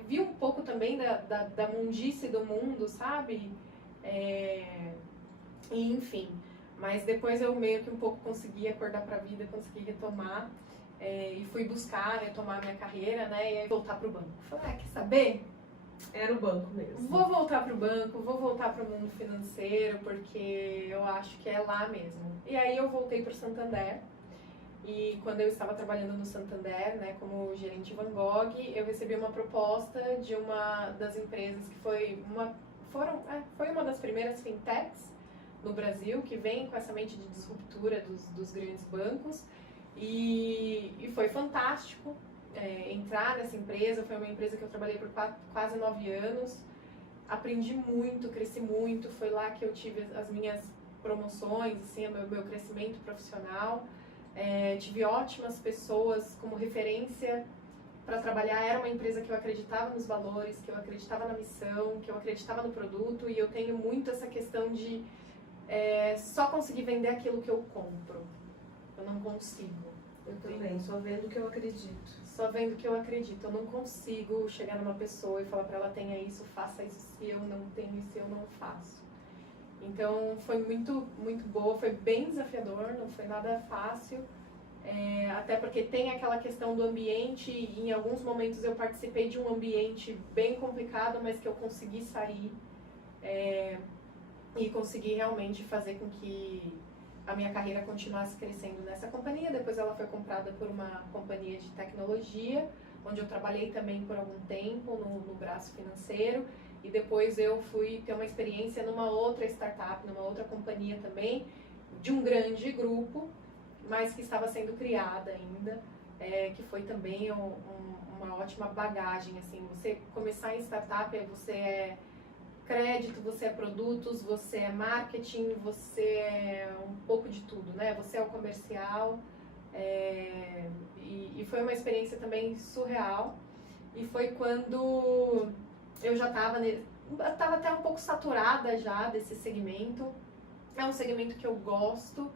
vi um pouco também da mundice do mundo, sabe? E, enfim, mas depois eu meio que um pouco consegui acordar pra vida, consegui retomar, e fui buscar retomar minha carreira, né? E aí voltar pro banco. Falei, quer saber? Era o banco mesmo. Vou voltar pro banco, vou voltar pro mundo financeiro, porque eu acho que é lá mesmo. E aí eu voltei pro Santander. E quando eu estava trabalhando no Santander, né, como gerente Van Gogh, eu recebi uma proposta de uma das empresas que foi uma das primeiras fintechs no Brasil, que vem com essa mente de disruptura dos grandes bancos. E foi fantástico. Entrar nessa empresa, foi uma empresa que eu trabalhei por quase 9 anos, aprendi muito, cresci muito, foi lá que eu tive as minhas promoções, assim, o meu crescimento profissional, tive ótimas pessoas como referência para trabalhar, era uma empresa que eu acreditava nos valores, que eu acreditava na missão, que eu acreditava no produto, e eu tenho muito essa questão de só conseguir vender aquilo que eu compro, eu não consigo. Eu também, só vendo o que eu acredito. só vendo que eu acredito. Eu não consigo chegar numa pessoa e falar para ela tenha isso, faça isso, se eu não tenho isso, eu não faço. Então foi muito, muito boa, foi bem desafiador, não foi nada fácil. Até porque tem aquela questão do ambiente, e em alguns momentos eu participei de um ambiente bem complicado, mas que eu consegui sair e consegui realmente fazer com que a minha carreira continuasse crescendo nessa companhia. Depois ela foi comprada por uma companhia de tecnologia, onde eu trabalhei também por algum tempo no braço financeiro, e depois eu fui ter uma experiência numa outra startup, numa outra companhia também, de um grande grupo, mas que estava sendo criada ainda, que foi também uma ótima bagagem, assim. Você começar em startup, você é crédito, você é produtos, você é marketing, você é um pouco de tudo, né? Você é o comercial, e foi uma experiência também surreal. E foi quando eu já estava até um pouco saturada já desse segmento. É um segmento que eu gosto,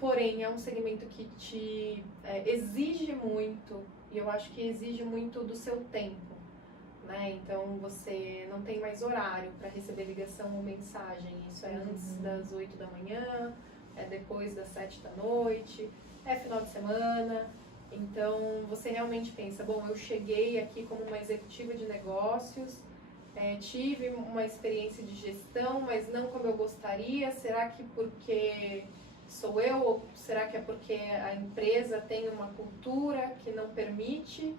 porém é um segmento que te exige muito, e eu acho que exige muito do seu tempo, né? Então você não tem mais horário para receber ligação ou mensagem. Isso é antes das 8 da manhã, é depois das 7 da noite, é final de semana. Então você realmente pensa, bom, eu cheguei aqui como uma executiva de negócios, tive uma experiência de gestão, mas não como eu gostaria. Será que porque sou eu, ou será que é porque a empresa tem uma cultura que não permite?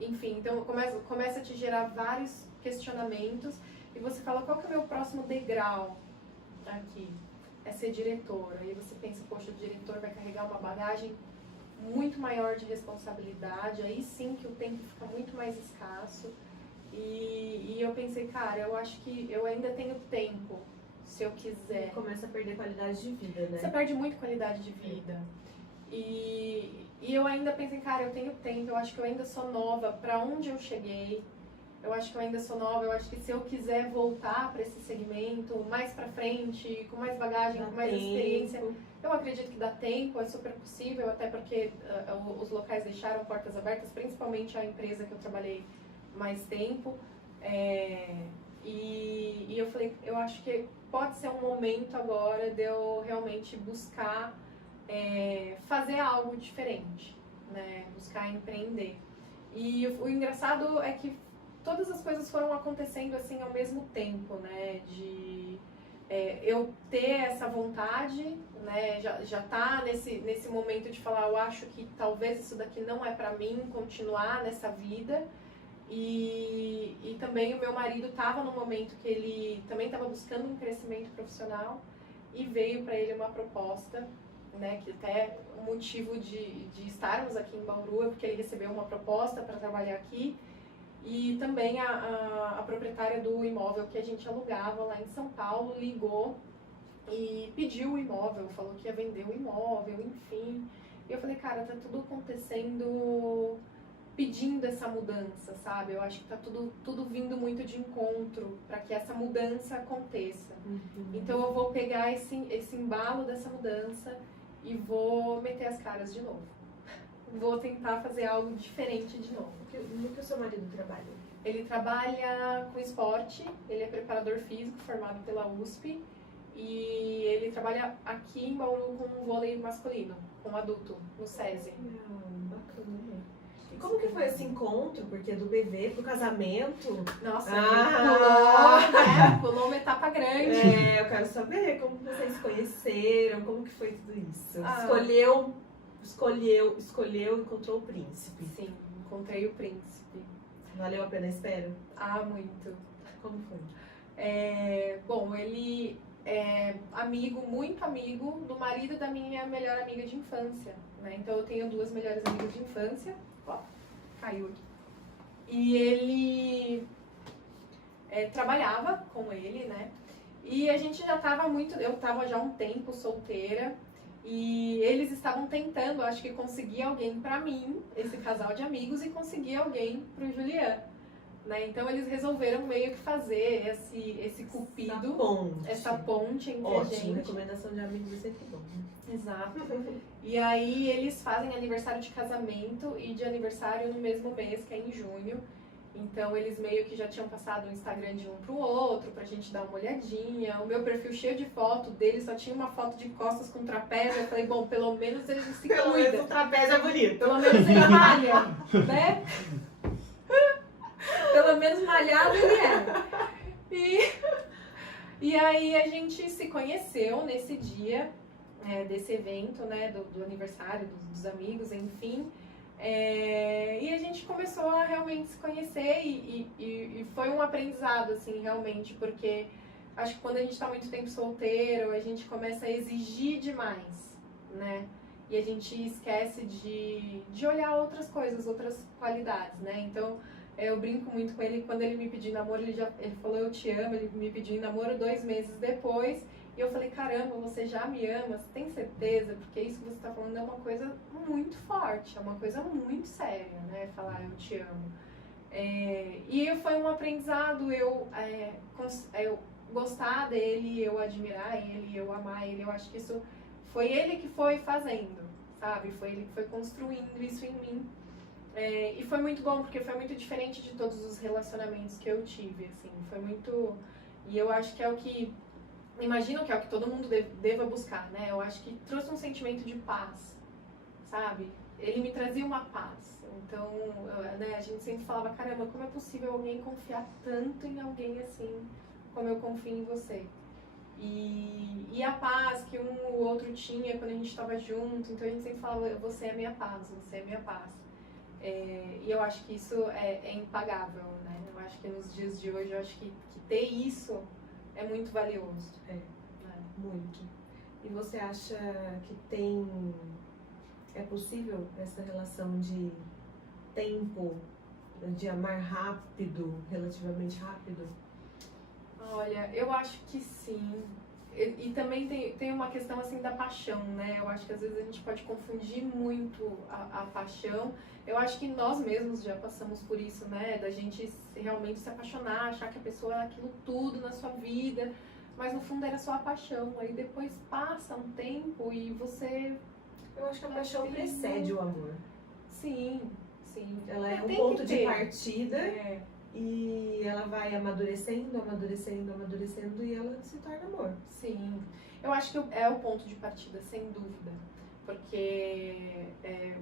Enfim, então começa a te gerar vários questionamentos, e você fala, qual que é o meu próximo degrau aqui? É ser diretora. E você pensa, poxa, o diretor vai carregar uma bagagem muito maior de responsabilidade, aí sim que o tempo fica muito mais escasso. E eu pensei, cara, eu acho que eu ainda tenho tempo, se eu quiser. Começa a perder qualidade de vida, né? Você perde muito qualidade de vida. E eu ainda pensei, cara, eu tenho tempo, eu acho que eu ainda sou nova para onde eu cheguei. Eu acho que eu ainda sou nova, eu acho que se eu quiser voltar para esse segmento mais para frente, com mais bagagem, com mais experiência, eu acredito que dá tempo, é super possível, até porque os locais deixaram portas abertas, principalmente a empresa que eu trabalhei mais tempo. E eu falei, eu acho que pode ser um momento agora de eu realmente buscar fazer algo diferente, né? Buscar empreender. E o engraçado é que todas as coisas foram acontecendo assim ao mesmo tempo, né? De eu ter essa vontade, né? Já tá nesse momento de falar, eu acho que talvez isso daqui não é pra mim, continuar nessa vida. E também o meu marido estava num momento que ele também estava buscando um crescimento profissional, e veio para ele uma proposta, né, que até o motivo de estarmos aqui em Bauru é porque ele recebeu uma proposta para trabalhar aqui, e também a proprietária do imóvel que a gente alugava lá em São Paulo ligou e pediu o imóvel, falou que ia vender o imóvel, enfim. E eu falei, cara, tá tudo acontecendo pedindo essa mudança, sabe? Eu acho que tá tudo vindo muito de encontro para que essa mudança aconteça. Então eu vou pegar esse embalo dessa mudança e vou meter as caras de novo. Vou tentar fazer algo diferente de novo. No que o seu marido trabalha? Ele trabalha com esporte, ele é preparador físico formado pela USP, e ele trabalha aqui em Bauru com vôlei masculino, com adulto, no SESI. Bacana. E como que foi esse encontro? Porque do bebê pro casamento... Nossa, pulou, né? Pulou uma etapa grande. Eu quero saber como vocês se conheceram, como que foi tudo isso? Escolheu, encontrou o príncipe. Sim, encontrei o príncipe. Valeu a pena a espera? Muito. Como foi? Bom, ele é muito amigo do marido da minha melhor amiga de infância, né? Então eu tenho 2 melhores amigas de infância. Ó, caiu aqui. E ele trabalhava com ele, né? E a gente já estava eu estava já há um tempo solteira, e eles estavam tentando, acho que conseguir alguém para mim, esse casal de amigos, e conseguir alguém pro Julian, né? Então eles resolveram meio que fazer esse cupido, essa ponte entre a gente. Recomendação de amigos é sempre bom, né? Exato. E aí eles fazem aniversário de casamento e de aniversário no mesmo mês, que é em junho. Então eles meio que já tinham passado o Instagram de um pro outro, pra gente dar uma olhadinha. O meu perfil cheio de foto dele, só tinha uma foto de costas com trapézio. Eu falei, bom, pelo menos ele se cuida. Pelo menos o trapézio é bonito. Pelo menos ele malha, né? Pelo menos malhado ele é. E aí a gente se conheceu nesse dia desse evento, né? Do aniversário dos amigos, enfim. E a gente começou a realmente se conhecer e foi um aprendizado, assim, realmente, porque acho que quando a gente está muito tempo solteiro, a gente começa a exigir demais, né? E a gente esquece de olhar outras coisas, outras qualidades, né? Então, eu brinco muito com ele, quando ele me pediu namoro, ele falou eu te amo, ele me pediu em namoro 2 meses depois. E eu falei, caramba, você já me ama? Você tem certeza? Porque isso que você está falando é uma coisa muito forte, é uma coisa muito séria, né? Falar eu te amo. E foi um aprendizado eu gostar dele, eu admirar ele, eu amar ele. Eu acho que isso foi ele que foi fazendo, sabe? Foi ele que foi construindo isso em mim. E foi muito bom, porque foi muito diferente de todos os relacionamentos que eu tive, assim. Foi muito... E eu acho que é o que... Imagino que é o que todo mundo deva buscar, né? Eu acho que trouxe um sentimento de paz, sabe? Ele me trazia uma paz. Então, né, a gente sempre falava, caramba, como é possível alguém confiar tanto em alguém assim, como eu confio em você? E a paz que um ou outro tinha quando a gente estava junto, então a gente sempre falava, você é minha paz, você é minha paz. E eu acho que isso é impagável, né? Eu acho que nos dias de hoje, eu acho que ter isso é muito valioso. Muito. E você acha que é possível essa relação de tempo, de amar rápido, relativamente rápido? Olha, eu acho que sim. E também tem uma questão assim da paixão, né? Eu acho que às vezes a gente pode confundir muito a paixão. Eu acho que nós mesmos já passamos por isso, né? Da gente realmente se apaixonar, achar que a pessoa é aquilo tudo na sua vida, mas no fundo era só a paixão. Aí depois passa um tempo e você... Eu acho que a paixão precede o amor. Sim, sim. Ela é um ponto de partida. E ela vai amadurecendo, amadurecendo, amadurecendo e ela se torna amor. Sim, eu acho que é o ponto de partida, sem dúvida. Porque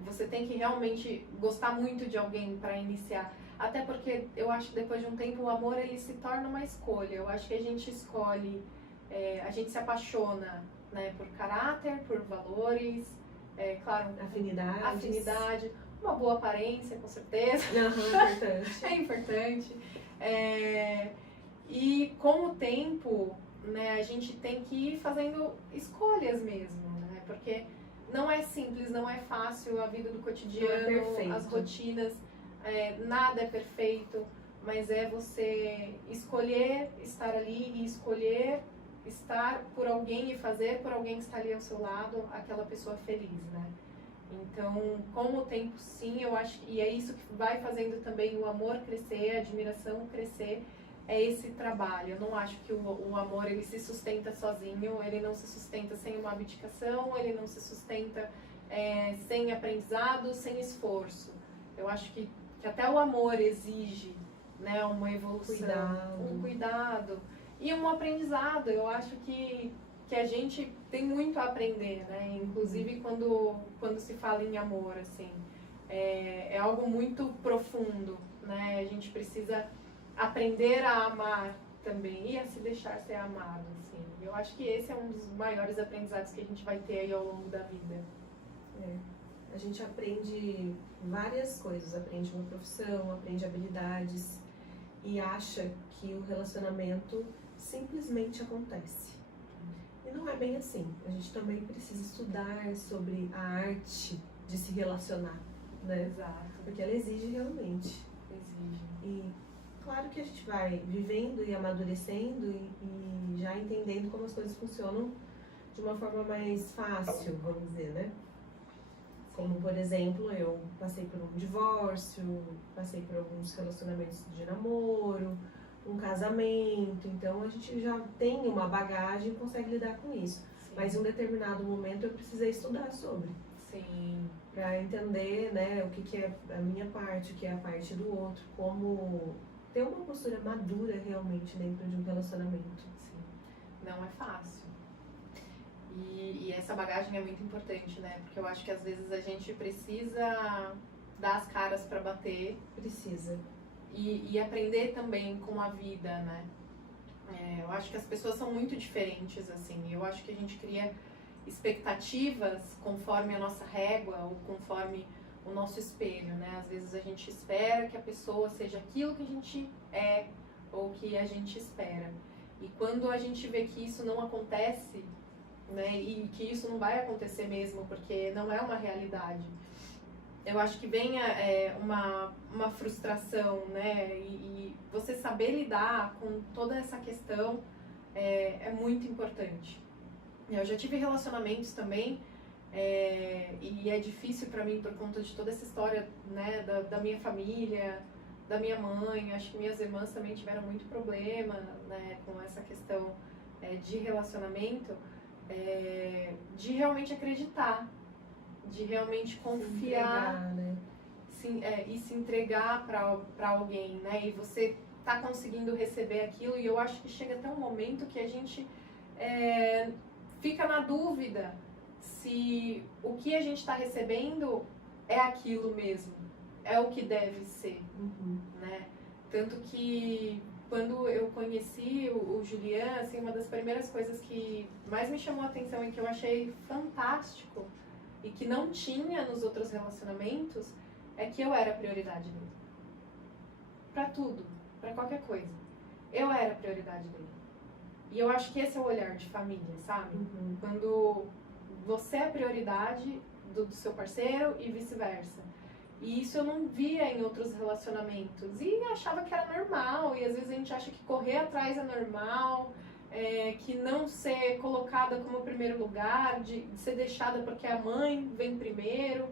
você tem que realmente gostar muito de alguém para iniciar. Até porque eu acho que depois de um tempo o amor ele se torna uma escolha. Eu acho que a gente escolhe, a gente se apaixona, né, por caráter, por valores, claro, afinidade. Uma boa aparência, com certeza. Importante. É importante. E com o tempo, né, a gente tem que ir fazendo escolhas mesmo, né? Porque não é simples, não é fácil a vida do cotidiano, as rotinas, nada é perfeito, mas é você escolher estar ali e escolher estar por alguém e fazer por alguém que está ali ao seu lado aquela pessoa feliz, né? Então, com o tempo, sim, eu acho que é isso que vai fazendo também o amor crescer, a admiração crescer, é esse trabalho. Eu não acho que o amor ele se sustenta sozinho, ele não se sustenta sem uma abdicação, ele não se sustenta sem aprendizado, sem esforço. Eu acho que até o amor exige, né, uma evolução, um cuidado e um aprendizado. Eu acho que a gente tem muito a aprender, né? Inclusive quando se fala em amor, assim, é algo muito profundo, né? A gente precisa aprender a amar também e a se deixar ser amado, assim. Eu acho que esse é um dos maiores aprendizados que a gente vai ter aí ao longo da vida. A gente aprende várias coisas, aprende uma profissão, aprende habilidades e acha que o relacionamento simplesmente acontece. E não é bem assim. A gente também precisa estudar sobre a arte de se relacionar, né? Exato. Porque ela exige realmente. Exige. E claro que a gente vai vivendo e amadurecendo e já entendendo como as coisas funcionam de uma forma mais fácil, vamos dizer, né? Como, por exemplo, eu passei por um divórcio, passei por alguns relacionamentos de namoro, um casamento, então a gente já tem uma bagagem e consegue lidar com isso. Sim. Mas em um determinado momento eu precisei estudar sobre. Sim. Para entender, né, o que é a minha parte, o que é a parte do outro, como ter uma postura madura realmente dentro de um relacionamento. Sim. Não é fácil. E essa bagagem é muito importante, né? Porque eu acho que às vezes a gente precisa dar as caras para bater. Precisa. E aprender também com a vida, né? Eu acho que as pessoas são muito diferentes, assim. Eu acho que a gente cria expectativas conforme a nossa régua ou conforme o nosso espelho, né? Às vezes a gente espera que a pessoa seja aquilo que a gente é ou que a gente espera. E quando a gente vê que isso não acontece, né? E que isso não vai acontecer mesmo, porque não é uma realidade. Eu acho que vem uma frustração, né? E você saber lidar com toda essa questão é muito importante. Eu já tive relacionamentos também, e é difícil para mim por conta de toda essa história, né, da minha família, da minha mãe. Acho que minhas irmãs também tiveram muito problema, né, com essa questão de relacionamento, de realmente acreditar, de realmente confiar, e se entregar para alguém, né? E você tá conseguindo receber aquilo, e eu acho que chega até um momento que a gente fica na dúvida se o que a gente está recebendo é aquilo mesmo, é o que deve ser, né? Tanto que quando eu conheci o Julian, assim, uma das primeiras coisas que mais me chamou a atenção e que eu achei fantástico e que não tinha nos outros relacionamentos é que eu era a prioridade dele. Pra tudo, pra qualquer coisa. Eu era a prioridade dele. E eu acho que esse é o olhar de família, sabe? Quando você é a prioridade do seu parceiro e vice-versa. E isso eu não via em outros relacionamentos. E achava que era normal. E às vezes a gente acha que correr atrás é normal, que não ser colocada como primeiro lugar, de ser deixada porque a mãe vem primeiro,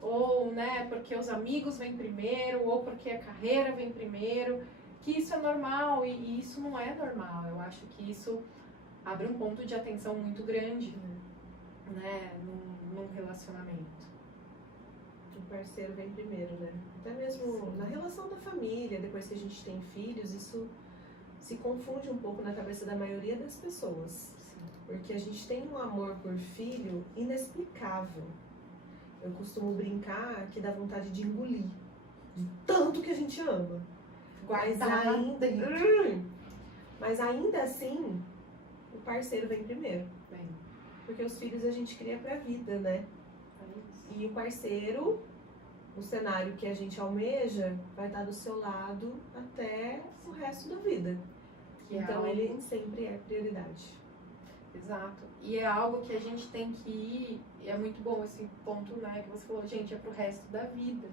ou, né, porque os amigos vêm primeiro, ou porque a carreira vem primeiro. Que isso é normal, e isso não é normal. Eu acho que isso abre um ponto de atenção muito grande, né, num relacionamento. O parceiro vem primeiro, né? Até mesmo na relação da família, depois que a gente tem filhos, isso se confunde um pouco na cabeça da maioria das pessoas. Sim. Porque a gente tem um amor por filho inexplicável. Eu costumo brincar que dá vontade de engolir, de tanto que a gente ama. Mas ainda assim, o parceiro vem primeiro. Porque os filhos a gente cria pra vida, né? E o parceiro, o cenário que a gente almeja, vai estar do seu lado até o resto da vida. Então ele sempre é prioridade. Exato. E é algo que a gente tem que ir, e é muito bom esse ponto, né, que você falou, gente, é pro resto da vida.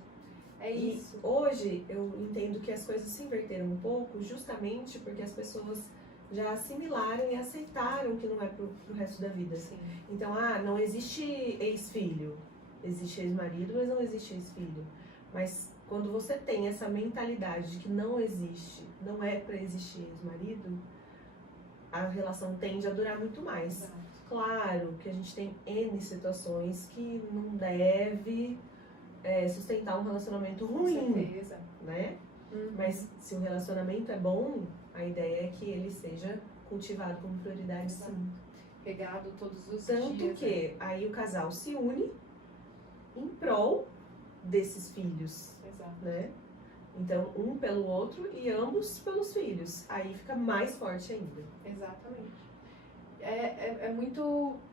É isso. Hoje eu entendo que as coisas se inverteram um pouco, justamente porque as pessoas já assimilaram e aceitaram que não é pro resto da vida. Sim. Então, não existe ex-filho. Existe ex-marido, mas não existe ex-filho. Mas quando você tem essa mentalidade de que não existe, não é pra existir ex-marido, a relação tende a durar muito mais. Exato. Claro que a gente tem N situações que não deve sustentar um relacionamento ruim, Com certeza. né? Mas se o relacionamento é bom, a ideia é que ele seja cultivado como prioridade, sim. Pegado todos os dias. Tanto que aí o casal se une em prol desses filhos, Exato. né? Então, um pelo outro e ambos pelos filhos. Aí fica mais forte ainda. Exatamente.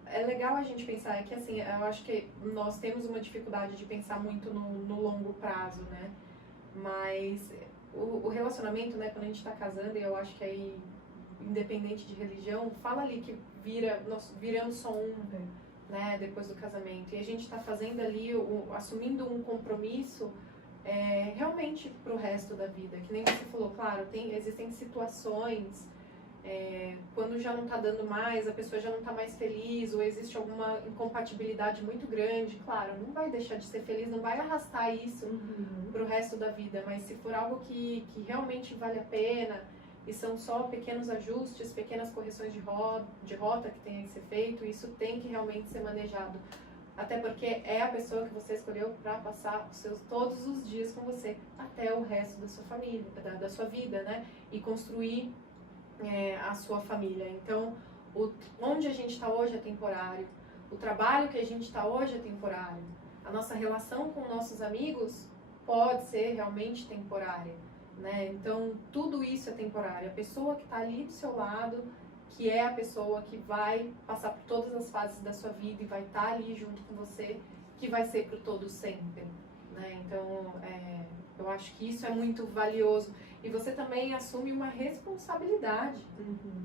É legal a gente pensar, que assim, eu acho que nós temos uma dificuldade de pensar muito no longo prazo, né? Mas o relacionamento, né, quando a gente tá casando, e eu acho que aí, independente de religião, fala ali que nós viramos só um, né, depois do casamento. E a gente tá fazendo ali, assumindo um compromisso realmente pro resto da vida. Que nem você falou, claro, existem situações quando já não está dando mais, a pessoa já não está mais feliz, ou existe alguma incompatibilidade muito grande, claro, não vai deixar de ser feliz, não vai arrastar isso para o resto da vida, mas se for algo que realmente vale a pena, e são só pequenos ajustes, pequenas correções de rota que tem que ser feito, isso tem que realmente ser manejado. Até porque é a pessoa que você escolheu para passar todos os dias com você, até o resto da sua família, da sua vida, né? E construir a sua família. Então, onde a gente está hoje é temporário, o trabalho que a gente está hoje é temporário, a nossa relação com nossos amigos pode ser realmente temporária, né? Então, tudo isso é temporário. A pessoa que está ali do seu lado, que é a pessoa que vai passar por todas as fases da sua vida e vai estar ali junto com você, que vai ser por todo sempre, né? Então, eu acho que isso é muito valioso. E você também assume uma responsabilidade,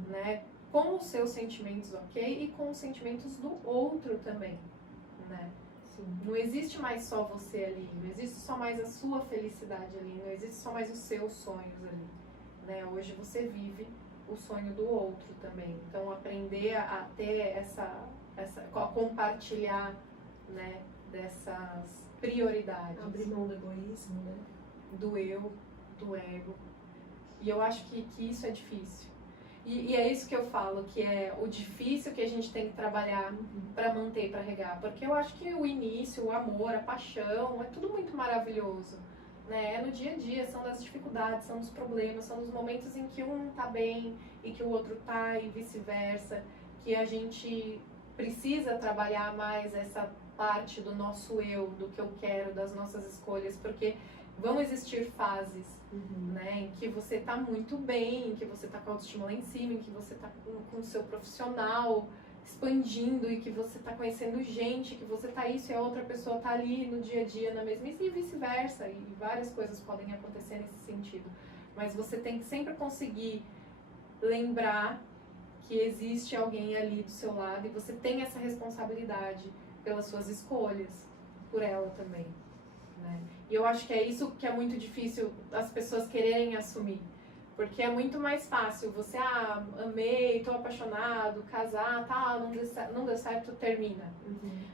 né? Com os seus sentimentos, ok? E com os sentimentos do outro também, né? Sim. Não existe mais só você ali, não existe só mais a sua felicidade ali, não existe só mais os seus sonhos ali, né? Hoje você vive o sonho do outro também. Então, aprender a ter a compartilhar, né, dessas prioridades. Abrir mão do egoísmo, né? Do eu, do ego. E eu acho que isso é difícil. E é isso que eu falo, que é o difícil que a gente tem que trabalhar para manter, para regar. Porque eu acho que o início, o amor, a paixão, é tudo muito maravilhoso. Né? É no dia a dia, são das dificuldades, são dos problemas, são dos momentos em que um tá bem e que o outro tá e vice-versa. Que a gente precisa trabalhar mais essa parte do nosso eu, do que eu quero, das nossas escolhas, porque vão existir fases, né, em que você está muito bem, em que você está com a autoestima lá em cima, em que você está com o seu profissional expandindo e que você está conhecendo gente, que você está isso e a outra pessoa está ali no dia a dia na mesmice e vice-versa, e várias coisas podem acontecer nesse sentido. Mas você tem que sempre conseguir lembrar que existe alguém ali do seu lado e você tem essa responsabilidade pelas suas escolhas, por ela também, né? E eu acho que é isso que é muito difícil as pessoas quererem assumir. Porque é muito mais fácil você, amei, tô apaixonado, casar, tá, não deu certo, termina.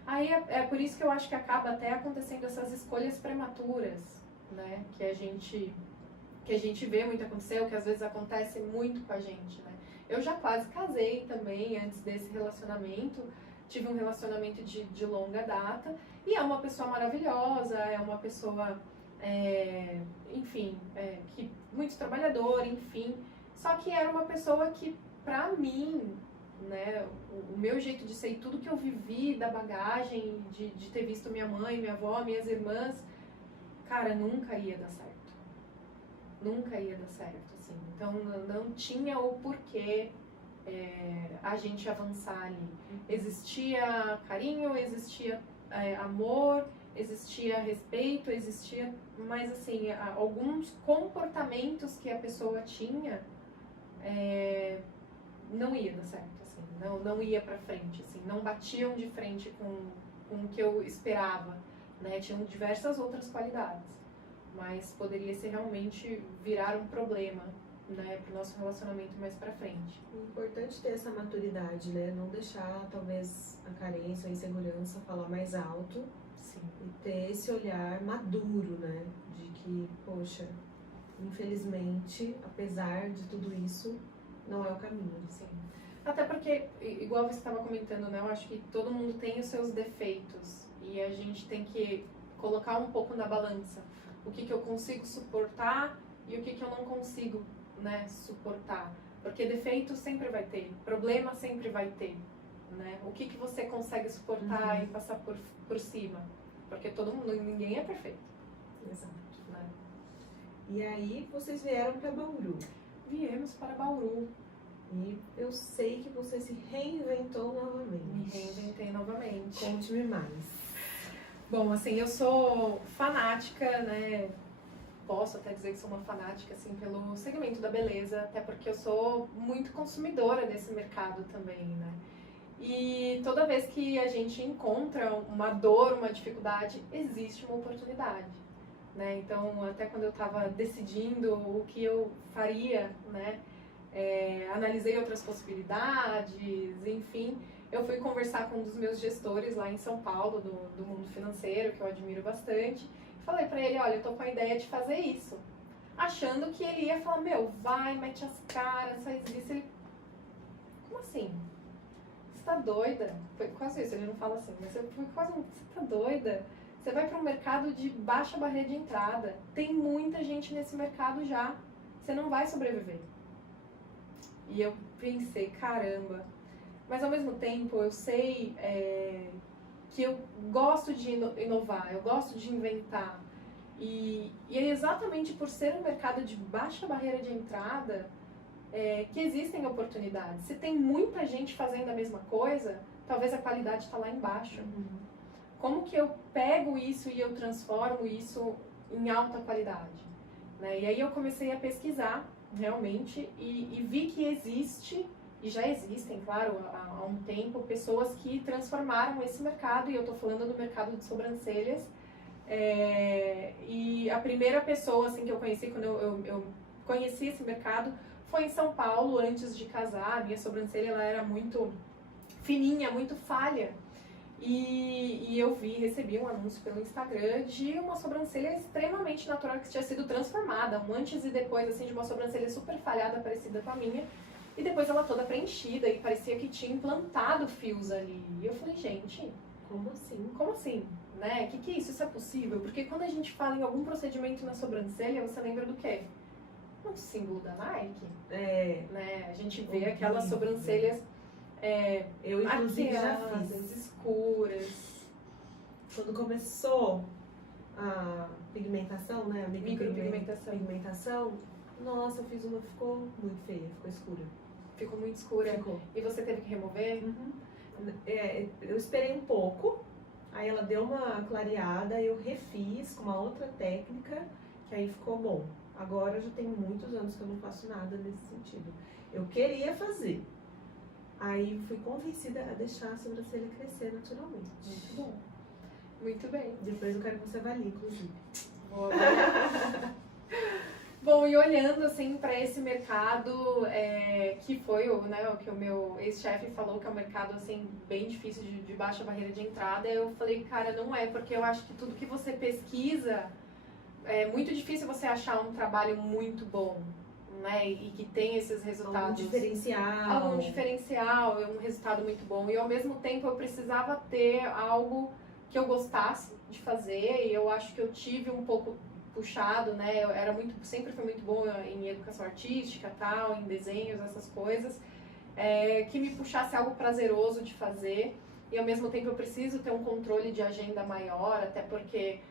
Aí é por isso que eu acho que acaba até acontecendo essas escolhas prematuras, né? Que a gente vê muito acontecer, o que às vezes acontece muito com a gente, né? Eu já quase casei também antes desse relacionamento, tive um relacionamento de longa data, e é uma pessoa maravilhosa, é uma pessoa, enfim, que muito trabalhadora, enfim. Só que era uma pessoa que, pra mim, né, o meu jeito de ser e tudo que eu vivi da bagagem, de ter visto minha mãe, minha avó, minhas irmãs, cara, nunca ia dar certo. Nunca ia dar certo, assim. Então, não tinha o porquê a gente avançar ali. Existia carinho, existia amor, existia respeito, existia, mas assim, alguns comportamentos que a pessoa tinha não ia dar certo, assim, não ia pra frente, assim, não batiam de frente com o que eu esperava, né? Tinham diversas outras qualidades, mas poderia ser realmente virar um problema, né, pro nosso relacionamento mais pra frente. É importante ter essa maturidade, né? Não deixar, talvez, a carência ou a insegurança falar mais alto. Sim. E ter esse olhar maduro, né? De que, poxa, infelizmente, apesar de tudo isso, não é o caminho. Sim. Até porque, igual você estava comentando, né? Eu acho que todo mundo tem os seus defeitos e a gente tem que colocar um pouco na balança o que eu consigo suportar e o que eu não consigo, né, suportar. Porque defeito sempre vai ter, problema sempre vai ter, né? O que você consegue suportar e passar por cima? Porque todo mundo, ninguém é perfeito. Exato. Né? E aí, vocês vieram para Bauru. Viemos para Bauru. E eu sei que você se reinventou novamente. Me reinventei novamente. Conte-me mais. Bom, assim, eu sou fanática, né? Posso até dizer que sou uma fanática, assim, pelo segmento da beleza, até porque eu sou muito consumidora desse mercado também, né? E toda vez que a gente encontra uma dor, uma dificuldade, existe uma oportunidade, né? Então, até quando eu estava decidindo o que eu faria, né? analisei outras possibilidades, enfim. Eu fui conversar com um dos meus gestores lá em São Paulo, do mundo financeiro, que eu admiro bastante. Falei pra ele, olha, eu tô com a ideia de fazer isso. Achando que ele ia falar, meu, vai, mete as caras, faz isso. Ele, como assim? Você tá doida? Foi quase isso, ele não fala assim, mas foi quase um, você tá doida? Você vai para um mercado de baixa barreira de entrada. Tem muita gente nesse mercado já. Você não vai sobreviver. E eu pensei, caramba. Mas ao mesmo tempo eu sei que eu gosto de inovar, eu gosto de inventar. E é exatamente por ser um mercado de baixa barreira de entrada que existem oportunidades. Se tem muita gente fazendo a mesma coisa, talvez a qualidade está lá embaixo. Como que eu pego isso e eu transformo isso em alta qualidade? Né? E aí eu comecei a pesquisar realmente e vi que existe, e já existem, claro, há um tempo, pessoas que transformaram esse mercado, e eu estou falando do mercado de sobrancelhas. E a primeira pessoa assim, que eu conheci, quando eu conheci esse mercado, foi em São Paulo, antes de casar. A minha sobrancelha ela era muito fininha, muito falha. E eu recebi um anúncio pelo Instagram de uma sobrancelha extremamente natural que tinha sido transformada, um antes e depois assim de uma sobrancelha super falhada, parecida com a minha, e depois ela toda preenchida e parecia que tinha implantado fios ali. E eu falei, gente, como assim? Como assim? Né? Que é isso? Isso é possível? Porque quando a gente fala em algum procedimento na sobrancelha, você lembra do quê? Um símbolo da Nike. Né? A gente vê aquelas sobrancelhas eu inclusive já fiz escuras. Quando começou a pigmentação, né? A micropigmentação, nossa, eu fiz uma, ficou muito feia, ficou escura. Ficou muito escura. Ficou. E você teve que remover? Eu esperei um pouco, aí ela deu uma clareada, eu refiz com uma outra técnica, que aí ficou bom. Agora já tem muitos anos que eu não faço nada nesse sentido. Eu queria fazer. Aí fui convencida a deixar a sobrancelha crescer naturalmente. Muito bom. Muito bem. Depois eu quero que você avalie, inclusive. Bom, e olhando assim para esse mercado, que foi o que o meu ex-chefe falou que é um mercado assim bem difícil, de baixa barreira de entrada, eu falei, cara, não é, porque eu acho que tudo que você pesquisa é muito difícil você achar um trabalho muito bom. Né, e que tem esses resultados. Algum diferencial, um resultado muito bom. E ao mesmo tempo eu precisava ter algo que eu gostasse de fazer, e eu acho que eu tive um pouco puxado, né? Eu sempre fui muito bom em educação artística, tal, em desenhos, essas coisas, que me puxasse algo prazeroso de fazer. E ao mesmo tempo eu preciso ter um controle de agenda maior, até porque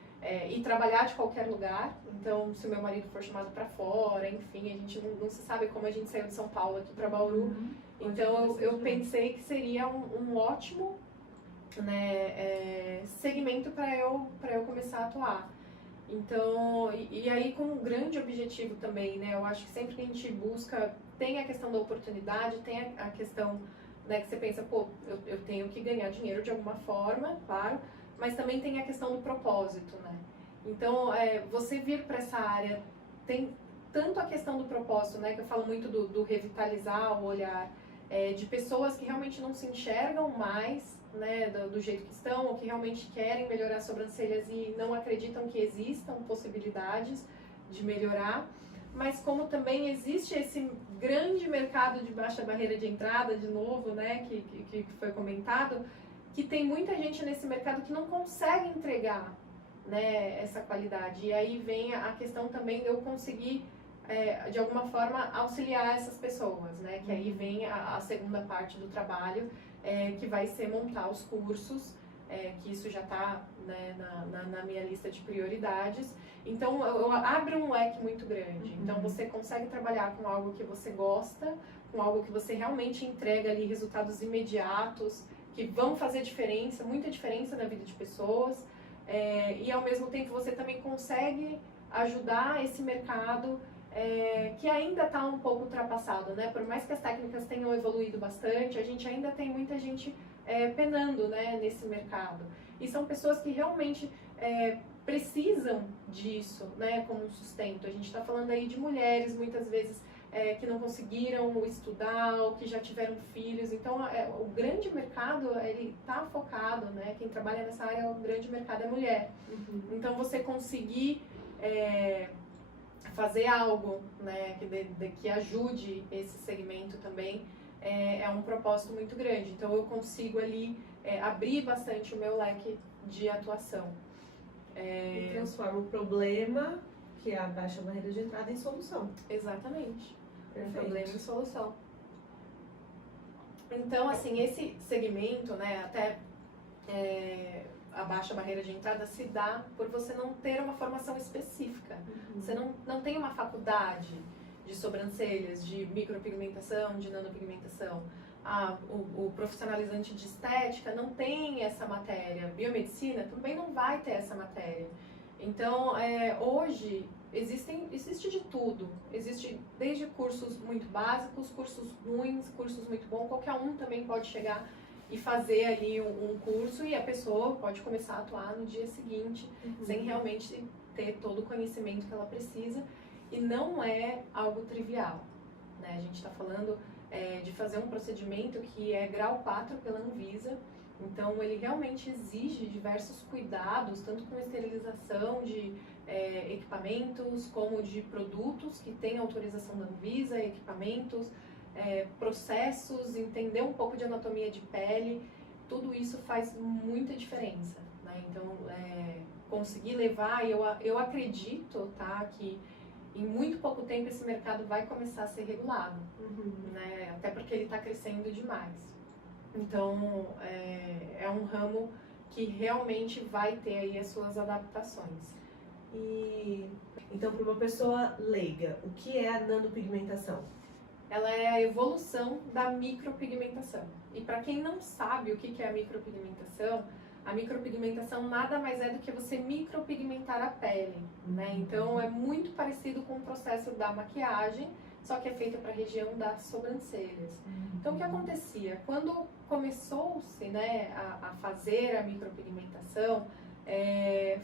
e trabalhar de qualquer lugar. Então, se o meu marido for chamado para fora, enfim, a gente não se sabe como a gente saiu de São Paulo aqui para Bauru. Então, eu pensei que seria um ótimo, né, segmento para eu começar a atuar. Então, e aí com um grande objetivo também, né? Eu acho que sempre que a gente busca, tem a questão da oportunidade, tem a questão, né, que você pensa, pô, eu tenho que ganhar dinheiro de alguma forma, claro, mas também tem a questão do propósito, né? Então, você vir para essa área, tem tanto a questão do propósito, né, que eu falo muito do revitalizar o olhar, de pessoas que realmente não se enxergam mais, né, do jeito que estão, ou que realmente querem melhorar as sobrancelhas e não acreditam que existam possibilidades de melhorar, mas como também existe esse grande mercado de baixa barreira de entrada, de novo, né, que foi comentado, que tem muita gente nesse mercado que não consegue entregar, né, essa qualidade. E aí vem a questão também de eu conseguir, de alguma forma, auxiliar essas pessoas, né, que aí vem a segunda parte do trabalho, que vai ser montar os cursos, que isso já está, né, na minha lista de prioridades. Então, eu abro um leque muito grande. Então, você consegue trabalhar com algo que você gosta, com algo que você realmente entrega ali resultados imediatos, que vão fazer diferença, muita diferença na vida de pessoas, e ao mesmo tempo você também consegue ajudar esse mercado que ainda está um pouco ultrapassado, né? Por mais que as técnicas tenham evoluído bastante, a gente ainda tem muita gente penando, né, nesse mercado. E são pessoas que realmente precisam disso, né, como um sustento. A gente está falando aí de mulheres, muitas vezes que não conseguiram estudar ou que já tiveram filhos. Então, o grande mercado, ele está focado, né? Quem trabalha nessa área, o grande mercado é mulher. Então, você conseguir fazer algo, né, que ajude esse segmento também, é um propósito muito grande. Então, eu consigo ali abrir bastante o meu leque de atuação. E transforma o problema, que é a baixa barreira de entrada, em solução. Exatamente. Perfeito. Problema e solução. Então, assim, esse segmento, né, até a baixa barreira de entrada se dá por você não ter uma formação específica. Você não tem uma faculdade de sobrancelhas, de micropigmentação, de nanopigmentação. O profissionalizante de estética não tem essa matéria. Biomedicina também não vai ter essa matéria. Então, hoje, existe de tudo. Existe desde cursos muito básicos, cursos ruins, cursos muito bons. Qualquer um também pode chegar e fazer ali um curso e a pessoa pode começar a atuar no dia seguinte, sem realmente ter todo o conhecimento que ela precisa. E não é algo trivial, né? A gente está falando de fazer um procedimento que é grau 4 pela Anvisa. Então, ele realmente exige diversos cuidados, tanto com esterilização de equipamentos, como de produtos que têm autorização da Anvisa, equipamentos, processos, entender um pouco de anatomia de pele. Tudo isso faz muita diferença, né? Então, conseguir levar, eu acredito, tá, que em muito pouco tempo esse mercado vai começar a ser regulado, né? Até porque ele está crescendo demais. Então, é um ramo que realmente vai ter aí as suas adaptações. E então, para uma pessoa leiga, o que é a nanopigmentação? Ela é a evolução da micropigmentação. E para quem não sabe o que é a micropigmentação nada mais é do que você micropigmentar a pele, né? Então, é muito parecido com o processo da maquiagem, só que é feita para a região das sobrancelhas. Então, o que acontecia? Quando começou-se, né, a fazer a micropigmentação,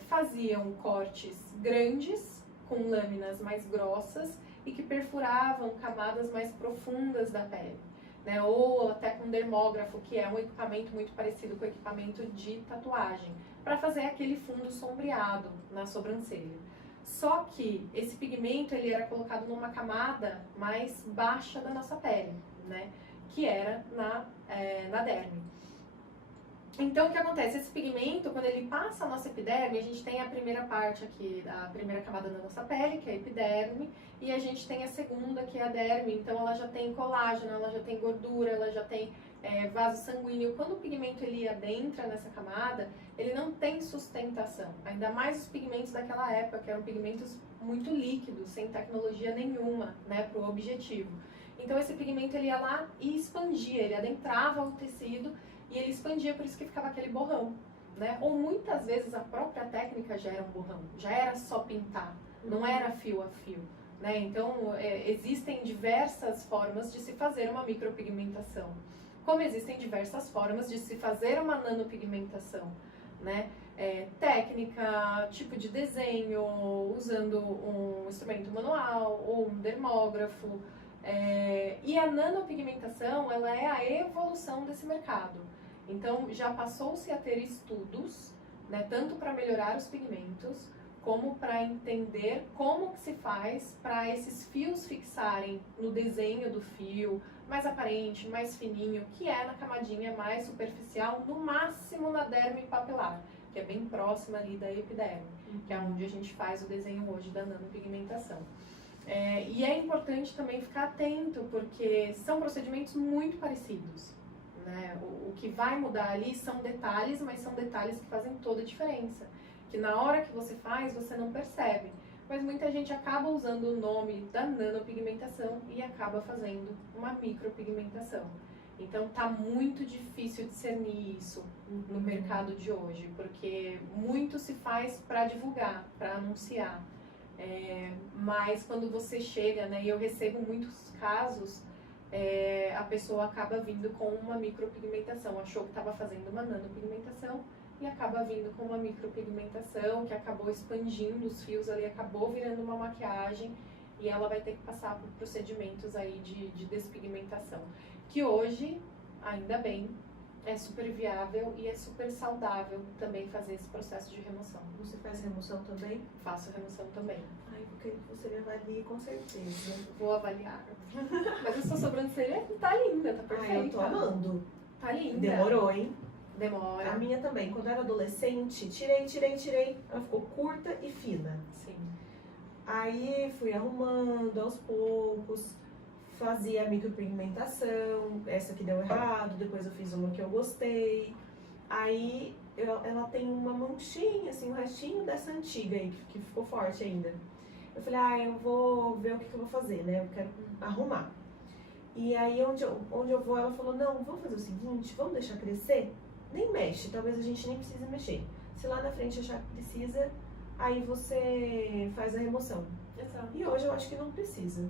faziam cortes grandes, com lâminas mais grossas e que perfuravam camadas mais profundas da pele, né? Ou até com dermógrafo, que é um equipamento muito parecido com o equipamento de tatuagem, para fazer aquele fundo sombreado na sobrancelha. Só que esse pigmento ele era colocado numa camada mais baixa da nossa pele, né? Que era na derme. Então, o que acontece? Esse pigmento, quando ele passa a nossa epiderme, a gente tem a primeira parte aqui, a primeira camada da nossa pele, que é a epiderme, e a gente tem a segunda, que é a derme. Então, ela já tem colágeno, ela já tem gordura, ela já tem vaso sanguíneo. Quando o pigmento ele adentra nessa camada, ele não tem sustentação. Ainda mais os pigmentos daquela época, que eram pigmentos muito líquidos, sem tecnologia nenhuma, né, para o objetivo. Então, esse pigmento ele ia lá e expandia, ele adentrava o tecido, e ele expandia, por isso que ficava aquele borrão, né? Ou muitas vezes a própria técnica já era um borrão, já era só pintar, não era fio a fio, né? Então, existem diversas formas de se fazer uma micropigmentação, como existem diversas formas de se fazer uma nanopigmentação, né? Técnica, tipo de desenho, usando um instrumento manual ou um dermógrafo. E a nanopigmentação, ela é a evolução desse mercado. Então, já passou-se a ter estudos, né, tanto para melhorar os pigmentos, como para entender como que se faz para esses fios fixarem no desenho do fio, mais aparente, mais fininho, que é na camadinha mais superficial, no máximo na derme papilar, que é bem próxima ali da epiderme, que é onde a gente faz o desenho hoje da nanopigmentação. E é importante também ficar atento, porque são procedimentos muito parecidos, né? O que vai mudar ali são detalhes, mas são detalhes que fazem toda a diferença, que na hora que você faz, você não percebe. Mas muita gente acaba usando o nome da nanopigmentação e acaba fazendo uma micropigmentação. Então tá muito difícil discernir isso no mercado de hoje, porque muito se faz para divulgar, para anunciar. Mas quando você chega, né, e eu recebo muitos casos, a pessoa acaba vindo com uma micropigmentação, achou que estava fazendo uma nanopigmentação e acaba vindo com uma micropigmentação que acabou expandindo os fios ali, acabou virando uma maquiagem e ela vai ter que passar por procedimentos aí de despigmentação, que hoje, ainda bem, é super viável e é super saudável também fazer esse processo de remoção. Você faz remoção também? Faço remoção também. Ai, porque você me avalie com certeza. Vou avaliar. Mas a sua sobrancelha tá linda, tá perfeita. Ai, eu tô amando. Tá linda. Demorou, hein? Demora. A minha também. Quando eu era adolescente, tirei. Ela ficou curta e fina. Sim. Aí fui arrumando aos poucos, fazia a micropigmentação, essa que deu errado, depois eu fiz uma que eu gostei. Aí ela tem uma manchinha, assim, um restinho dessa antiga aí, que ficou forte ainda. Eu falei, eu vou ver o que eu vou fazer, né? Eu quero arrumar. E aí onde eu vou, ela falou, não, vamos fazer o seguinte, vamos deixar crescer? Nem mexe, talvez a gente nem precise mexer. Se lá na frente achar que precisa, aí você faz a remoção. Exato. E hoje eu acho que não precisa.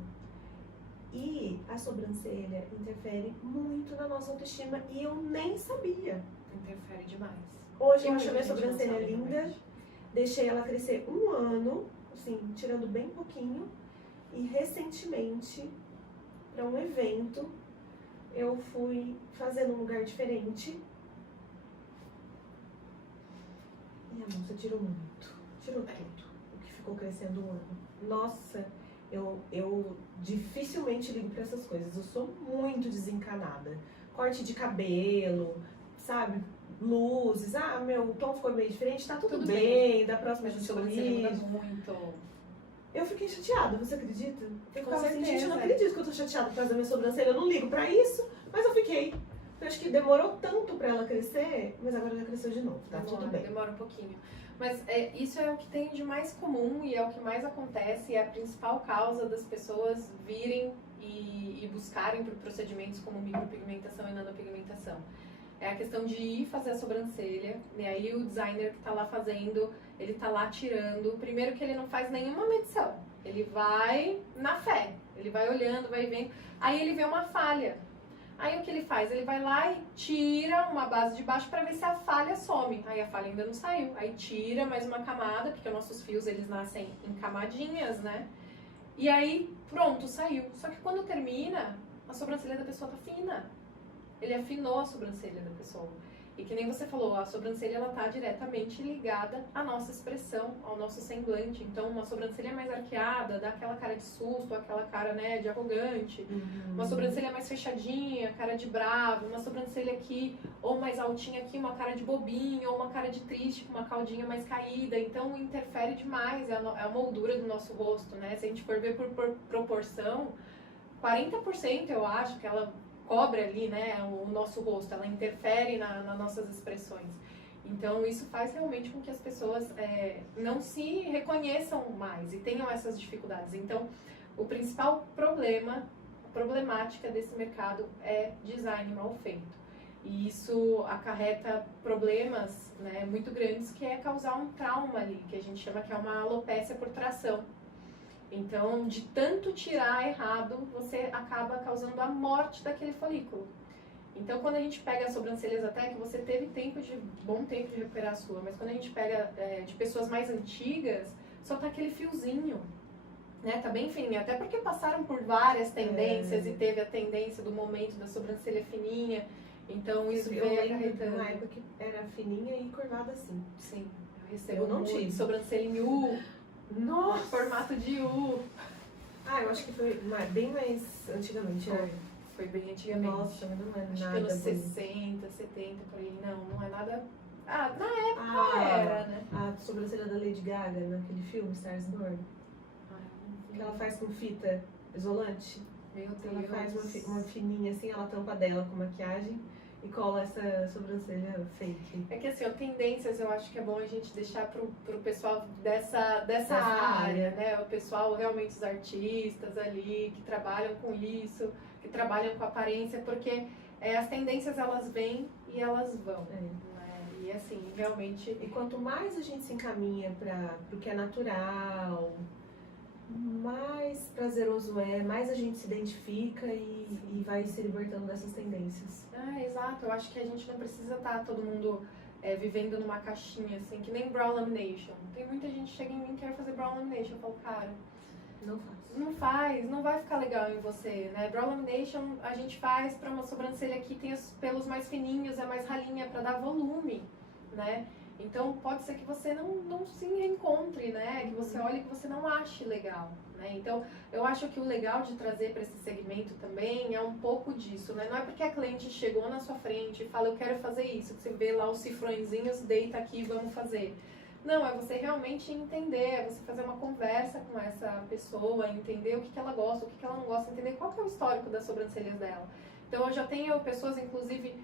E a sobrancelha interfere muito na nossa autoestima e eu nem sabia. Interfere demais. Hoje eu E acho a minha muita gente não sobrancelha sabe, linda, realmente. deixei ela crescer 1 ano, assim, tirando bem pouquinho. E recentemente, para um evento, eu fui fazer num lugar diferente. E a moça tirou muito, tirou tudo, o que ficou crescendo 1 ano. Nossa, eu dificilmente ligo para essas coisas, eu sou muito desencanada. Corte de cabelo, sabe? Luzes, meu tom ficou meio diferente, tá tudo bem, da próxima a Mas a gente sobrancelha corrige. muda muito. Eu fiquei chateada, você acredita? Eu Com ficava assim, gente, eu não certeza. acredito que eu tô chateada por causa da minha sobrancelha, eu não ligo pra isso, mas eu fiquei. Eu acho que demorou tanto pra ela crescer, mas agora já cresceu de novo, tá tudo bem. Demora um pouquinho. Mas isso é o que tem de mais comum e é o que mais acontece, e é a principal causa das pessoas virem e buscarem por procedimentos como micropigmentação e nanopigmentação. É a questão de ir fazer a sobrancelha, e aí o designer que tá lá fazendo, ele tá lá tirando. Primeiro que ele não faz nenhuma medição, ele vai na fé, ele vai olhando, vai vendo, aí ele vê uma falha. Aí o que ele faz? Ele vai lá e tira uma base de baixo para ver se a falha some. Aí a falha ainda não saiu. Aí tira mais uma camada, porque os nossos fios eles nascem em camadinhas, né? E aí pronto, saiu. Só que quando termina, a sobrancelha da pessoa tá fina. Ele afinou a sobrancelha da pessoa. E que nem você falou, a sobrancelha ela tá diretamente ligada à nossa expressão, ao nosso semblante. Então, uma sobrancelha mais arqueada dá aquela cara de susto, aquela cara, né, de arrogante. Uma sobrancelha mais fechadinha, cara de bravo. Uma sobrancelha aqui, ou mais altinha aqui, uma cara de bobinho, ou uma cara de triste, com uma caldinha mais caída. Então, interfere demais, é a moldura do nosso rosto, né? Se a gente for ver por proporção, 40% eu acho que ela cobre ali, né, o nosso rosto, ela interfere nas nossas expressões. Então, isso faz realmente com que as pessoas não se reconheçam mais e tenham essas dificuldades. Então, o principal problemática desse mercado é design mal feito. E isso acarreta problemas, né, muito grandes, que é causar um trauma ali, que a gente chama que é uma alopécia por tração. Então, de tanto tirar errado, você acaba causando a morte daquele folículo. Então, quando a gente pega as sobrancelhas até, que você teve bom tempo de recuperar a sua, mas quando a gente pega de pessoas mais antigas, só tá aquele fiozinho, né? Tá bem fininho, até porque passaram por várias tendências e teve a tendência do momento da sobrancelha fininha. Então, isso eu veio lembro de acarretando. uma época que era fininha e curvada assim. Sim, eu recebo Eu não muito tive. sobrancelha em U, Nossa! formato de U. Eu acho que foi bem mais antigamente, né? Foi bem antigamente. Nossa, mas não é Acho que nada anos bonito. 60, 70, por aí. Não é nada... na época era, né? A sobrancelha da Lady Gaga, naquele filme, Stars Born, que ela faz com fita isolante. Meu Deus. Ela faz uma fininha assim, ela tampa dela com maquiagem e cola essa sobrancelha fake. É que assim, tendências eu acho que é bom a gente deixar pro pessoal dessa área, né? O pessoal, realmente os artistas ali, que trabalham com isso, que trabalham com aparência, porque as tendências elas vêm e elas vão. Né? E assim, realmente... E quanto mais a gente se encaminha para o que é natural, mais prazeroso mais a gente se identifica e vai se libertando dessas tendências. Exato. Eu acho que a gente não precisa estar todo mundo vivendo numa caixinha, assim, que nem brow lamination. Tem muita gente que chega em mim e quer fazer brow lamination. Eu falo, cara, Não faço. não faz, não vai ficar legal em você, né? Brow lamination a gente faz para uma sobrancelha que tem os pelos mais fininhos, é mais ralinha, para dar volume, né? Então pode ser que você não se reencontre, né? Que você olhe e que você não ache legal, né? Então eu acho que o legal de trazer para esse segmento também é um pouco disso, né? Não é porque a cliente chegou na sua frente e fala eu quero fazer isso, que você vê lá os cifrõezinhos, deita aqui e vamos fazer. Não, é você realmente entender, é você fazer uma conversa com essa pessoa, entender o que ela gosta, o que ela não gosta, entender qual que é o histórico das sobrancelhas dela. Então eu já tenho pessoas, inclusive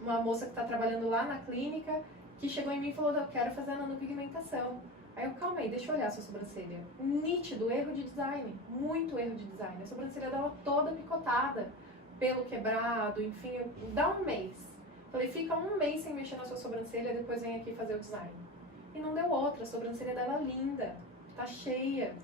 uma moça que está trabalhando lá na clínica, que chegou em mim e falou, eu quero fazer a nanopigmentação. Aí eu, calma aí, deixa eu olhar a sua sobrancelha. Nítido, erro de design, muito erro de design. A sobrancelha dela toda picotada, pelo quebrado, enfim, dá um mês. Falei, fica um mês sem mexer na sua sobrancelha, depois vem aqui fazer o design. E não deu outra, a sobrancelha dela é linda, tá cheia.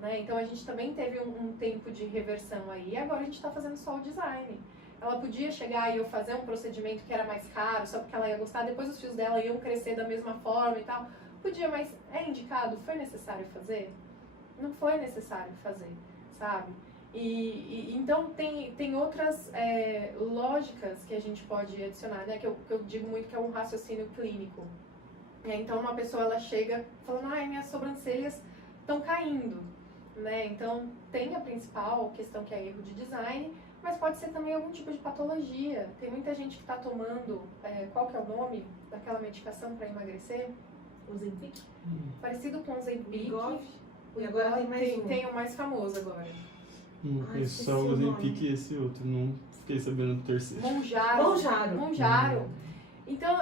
Né? Então a gente também teve um tempo de reversão aí, e agora a gente está fazendo só o design. Ela podia chegar e eu fazer um procedimento que era mais caro, só porque ela ia gostar, depois os fios dela iam crescer da mesma forma e tal. Podia, mas é indicado? Foi necessário fazer? Não foi necessário fazer, sabe? Então tem outras lógicas que a gente pode adicionar, né? Que eu digo muito que é um raciocínio clínico. Então uma pessoa ela chega falando, ai, minhas sobrancelhas estão caindo, né? Então tem a principal questão que é erro de design, mas pode ser também algum tipo de patologia. Tem muita gente que está tomando, qual que é o nome daquela medicação para emagrecer? Ozempic? Parecido com o Ozempic. E agora tem mais um. Tem o mais famoso agora. Só o Ozempic e esse outro, não fiquei sabendo do terceiro. Monjaro. Então,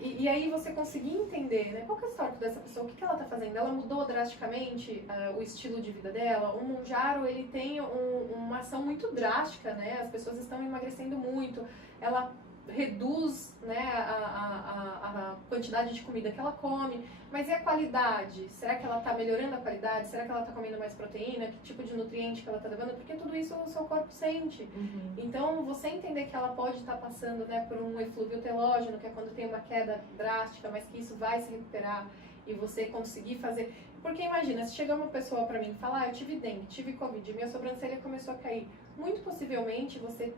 e aí você conseguir entender, né, qual que é o histórico dessa pessoa, o que ela está fazendo? Ela mudou drasticamente o estilo de vida dela? O Monjaro, ele tem uma ação muito drástica, né? As pessoas estão emagrecendo muito. Ela reduz, né, a quantidade de comida que ela come, mas e a qualidade? Será que ela está melhorando a qualidade? Será que ela está comendo mais proteína? Que tipo de nutriente que ela está levando? Porque tudo isso o seu corpo sente. Uhum. Então, você entender que ela pode estar passando, né, por um eflúvio telógeno, que é quando tem uma queda drástica, mas que isso vai se recuperar e você conseguir fazer... Porque imagina, se chegar uma pessoa para mim e falar, eu tive dengue, tive covid, minha sobrancelha começou a cair, muito possivelmente você...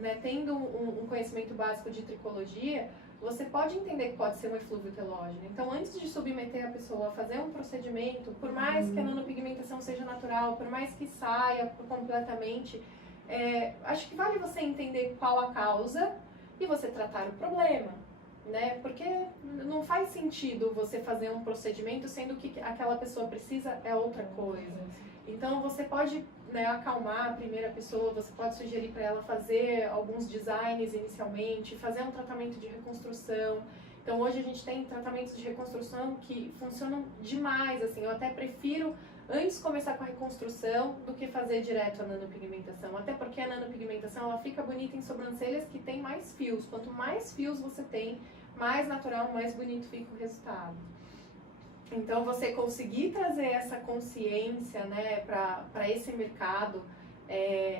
Né, tendo um conhecimento básico de tricologia, você pode entender que pode ser um eflúvio telógeno. Então, antes de submeter a pessoa a fazer um procedimento, por mais que a nanopigmentação seja natural, por mais que saia completamente, acho que vale você entender qual a causa e você tratar o problema. Né? Porque não faz sentido você fazer um procedimento sendo que aquela pessoa precisa é outra coisa. Então, você pode, né, acalmar a primeira pessoa, você pode sugerir para ela fazer alguns designs inicialmente, fazer um tratamento de reconstrução. Então, hoje a gente tem tratamentos de reconstrução que funcionam demais, assim, eu até prefiro antes começar com a reconstrução do que fazer direto a nanopigmentação. Até porque a nanopigmentação, ela fica bonita em sobrancelhas que tem mais fios. Quanto mais fios você tem, mais natural, mais bonito fica o resultado. Então, você conseguir trazer essa consciência, né, para esse mercado,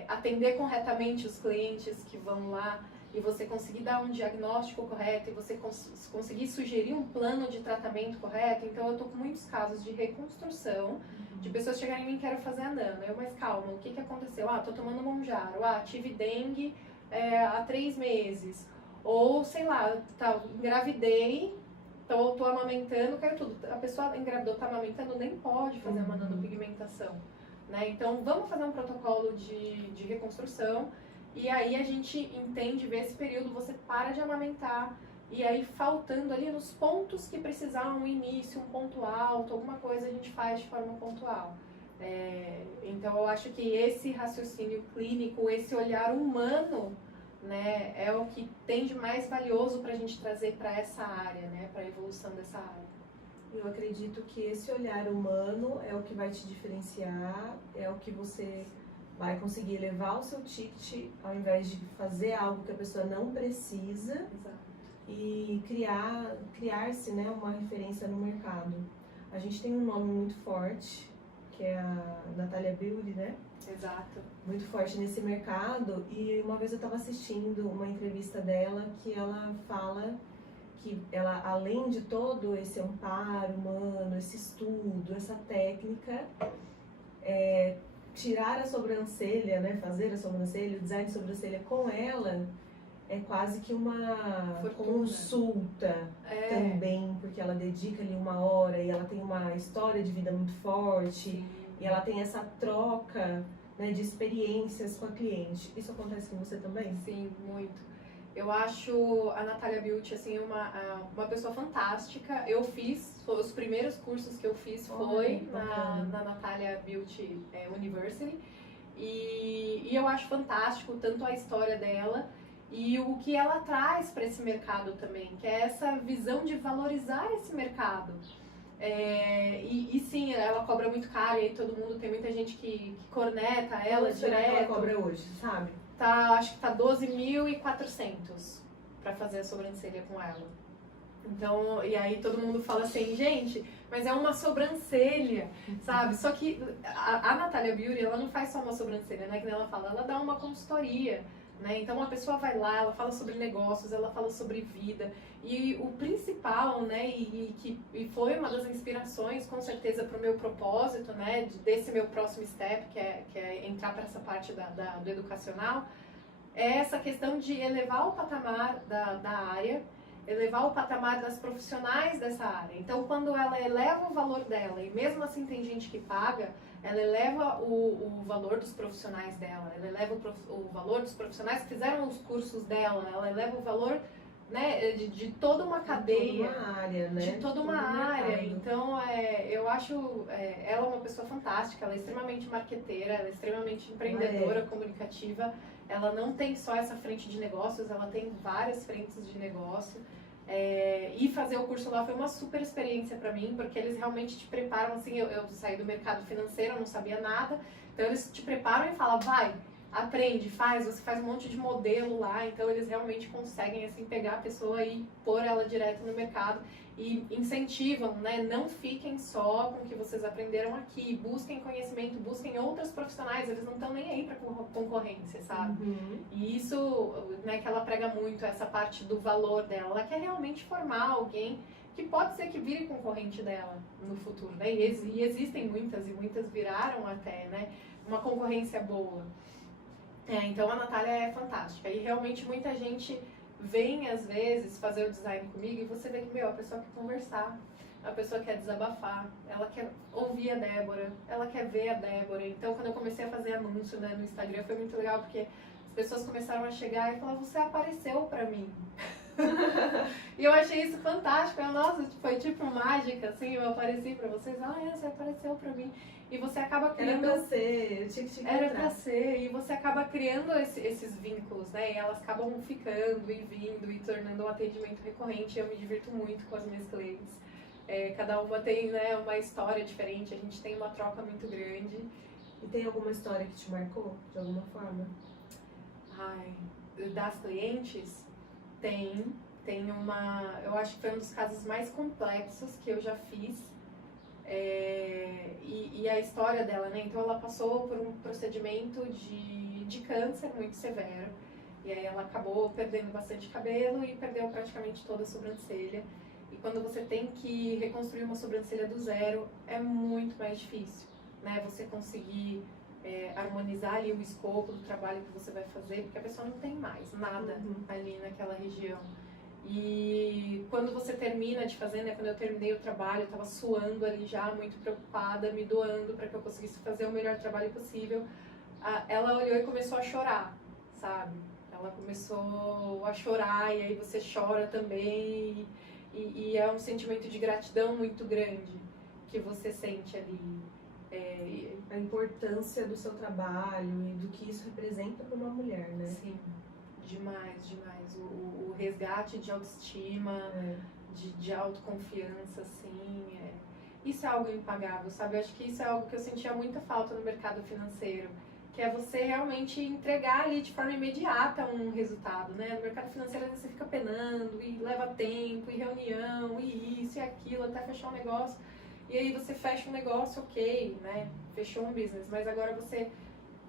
atender corretamente os clientes que vão lá e você conseguir dar um diagnóstico correto e você conseguir sugerir um plano de tratamento correto. Então, eu estou com muitos casos de reconstrução, de pessoas chegarem em mim, quero fazer a nano. Mas calma, o que aconteceu? Estou tomando Monjaro, tive dengue há 3 meses. Ou, sei lá, engravidei, tô amamentando, quero tudo. A pessoa engravidou, tá amamentando, nem pode fazer uma nanopigmentação, né? Então, vamos fazer um protocolo de reconstrução e aí a gente entende, vê esse período, você para de amamentar e aí faltando ali nos pontos que precisar, um início, um ponto alto, alguma coisa a gente faz de forma pontual. Então, eu acho que esse raciocínio clínico, esse olhar humano, né, é o que tem de mais valioso para a gente trazer para essa área, né, para a evolução dessa área. Eu acredito que esse olhar humano é o que vai te diferenciar, é o que você vai conseguir levar o seu ticket ao invés de fazer algo que a pessoa não precisa. Exato. E criar-se, né, uma referência no mercado. A gente tem um nome muito forte, que é a Natália Beauty, né? Exato. Muito forte nesse mercado, e uma vez eu estava assistindo uma entrevista dela que ela fala que ela, além de todo esse amparo humano, esse estudo, essa técnica, tirar a sobrancelha, né, fazer a sobrancelha, o design de sobrancelha com ela é quase que uma Fortuna. consulta também, porque ela dedica ali 1 hora e ela tem uma história de vida muito forte. Sim. E ela tem essa troca, né, de experiências com a cliente. Isso acontece com você também? Sim, muito. Eu acho a Natália Beauty, assim, uma pessoa fantástica. Eu fiz, os primeiros cursos que eu fiz foi na Natália Beauty University. E eu acho fantástico tanto a história dela e o que ela traz para esse mercado também, que é essa visão de valorizar esse mercado. E sim, ela cobra muito caro, e aí todo mundo, tem muita gente que corneta ela direto. Ela cobra hoje, sabe? Acho que tá 12.400 para fazer a sobrancelha com ela. Então, e aí todo mundo fala assim, gente, mas é uma sobrancelha, sabe? Só que a Natália Beauty, ela não faz só uma sobrancelha, né? Que nem ela fala, ela dá uma consultoria, né? Então a pessoa vai lá, ela fala sobre negócios, ela fala sobre vida. E o principal, né, e foi uma das inspirações, com certeza, para o meu propósito, né, desse meu próximo step, que é entrar para essa parte do educacional, é essa questão de elevar o patamar da área, elevar o patamar das profissionais dessa área. Então, quando ela eleva o valor dela, e mesmo assim tem gente que paga, ela eleva o valor dos profissionais dela, ela eleva o valor dos profissionais que fizeram os cursos dela, ela eleva o valor, né, de toda uma cadeia, de toda uma área, né? de toda uma área. Então, eu acho ela uma pessoa fantástica, ela é extremamente marqueteira, ela é extremamente empreendedora, comunicativa. Ela não tem só essa frente de negócios, ela tem várias frentes de negócio. E fazer o curso lá foi uma super experiência para mim, porque eles realmente te preparam, assim, eu saí do mercado financeiro, eu não sabia nada, então eles te preparam e falam, vai, aprende, você faz um monte de modelo lá, então eles realmente conseguem, assim, pegar a pessoa e pôr ela direto no mercado e incentivam, né, não fiquem só com o que vocês aprenderam aqui, busquem conhecimento, busquem outras profissionais, eles não estão nem aí para concorrência, sabe? Uhum. E isso, né, que ela prega muito, essa parte do valor dela, ela quer realmente formar alguém que pode ser que vire concorrente dela no futuro, né, e existem muitas, e muitas viraram até, né, uma concorrência boa. Então a Natália é fantástica e realmente muita gente vem às vezes fazer o design comigo e você vê que, a pessoa quer conversar, a pessoa quer desabafar, ela quer ouvir a Débora, ela quer ver a Débora. Então quando eu comecei a fazer anúncio, né, no Instagram foi muito legal porque as pessoas começaram a chegar e falar, você apareceu pra mim. E eu achei isso fantástico, nossa, foi tipo mágica, assim, eu apareci pra vocês, você apareceu pra mim. E você acaba criando... Era pra ser, eu tinha que te encontrar. Era pra ser, e você acaba criando esses vínculos, né? E elas acabam ficando e vindo e tornando um atendimento recorrente. Eu me divirto muito com as minhas clientes. Cada uma tem, né, uma história diferente, a gente tem uma troca muito grande. E tem alguma história que te marcou, de alguma forma? Das clientes, tem uma... Eu acho que foi um dos casos mais complexos que eu já fiz. E a história dela, né? Então ela passou por um procedimento de câncer muito severo. E aí ela acabou perdendo bastante cabelo e perdeu praticamente toda a sobrancelha. E quando você tem que reconstruir uma sobrancelha do zero, é muito mais difícil, né? Você conseguir harmonizar ali o escopo do trabalho que você vai fazer, porque a pessoa não tem mais nada ali naquela região. E quando você termina de fazer, né, quando eu terminei o trabalho, eu tava suando ali já, muito preocupada, me doando para que eu conseguisse fazer o melhor trabalho possível. Ela olhou e começou a chorar, sabe? Ela começou a chorar e aí você chora também e é um sentimento de gratidão muito grande que você sente ali. A importância do seu trabalho e do que isso representa para uma mulher, né? Sim. Demais, demais. O resgate de autoestima, de autoconfiança, assim, isso é algo impagável, sabe? Eu acho que isso é algo que eu sentia muita falta no mercado financeiro, que é você realmente entregar ali de forma imediata um resultado, né? No mercado financeiro às vezes você fica penando e leva tempo, e reunião, e isso e aquilo, até fechar um negócio. E aí você fecha um negócio, ok, né? Fechou um business, mas agora você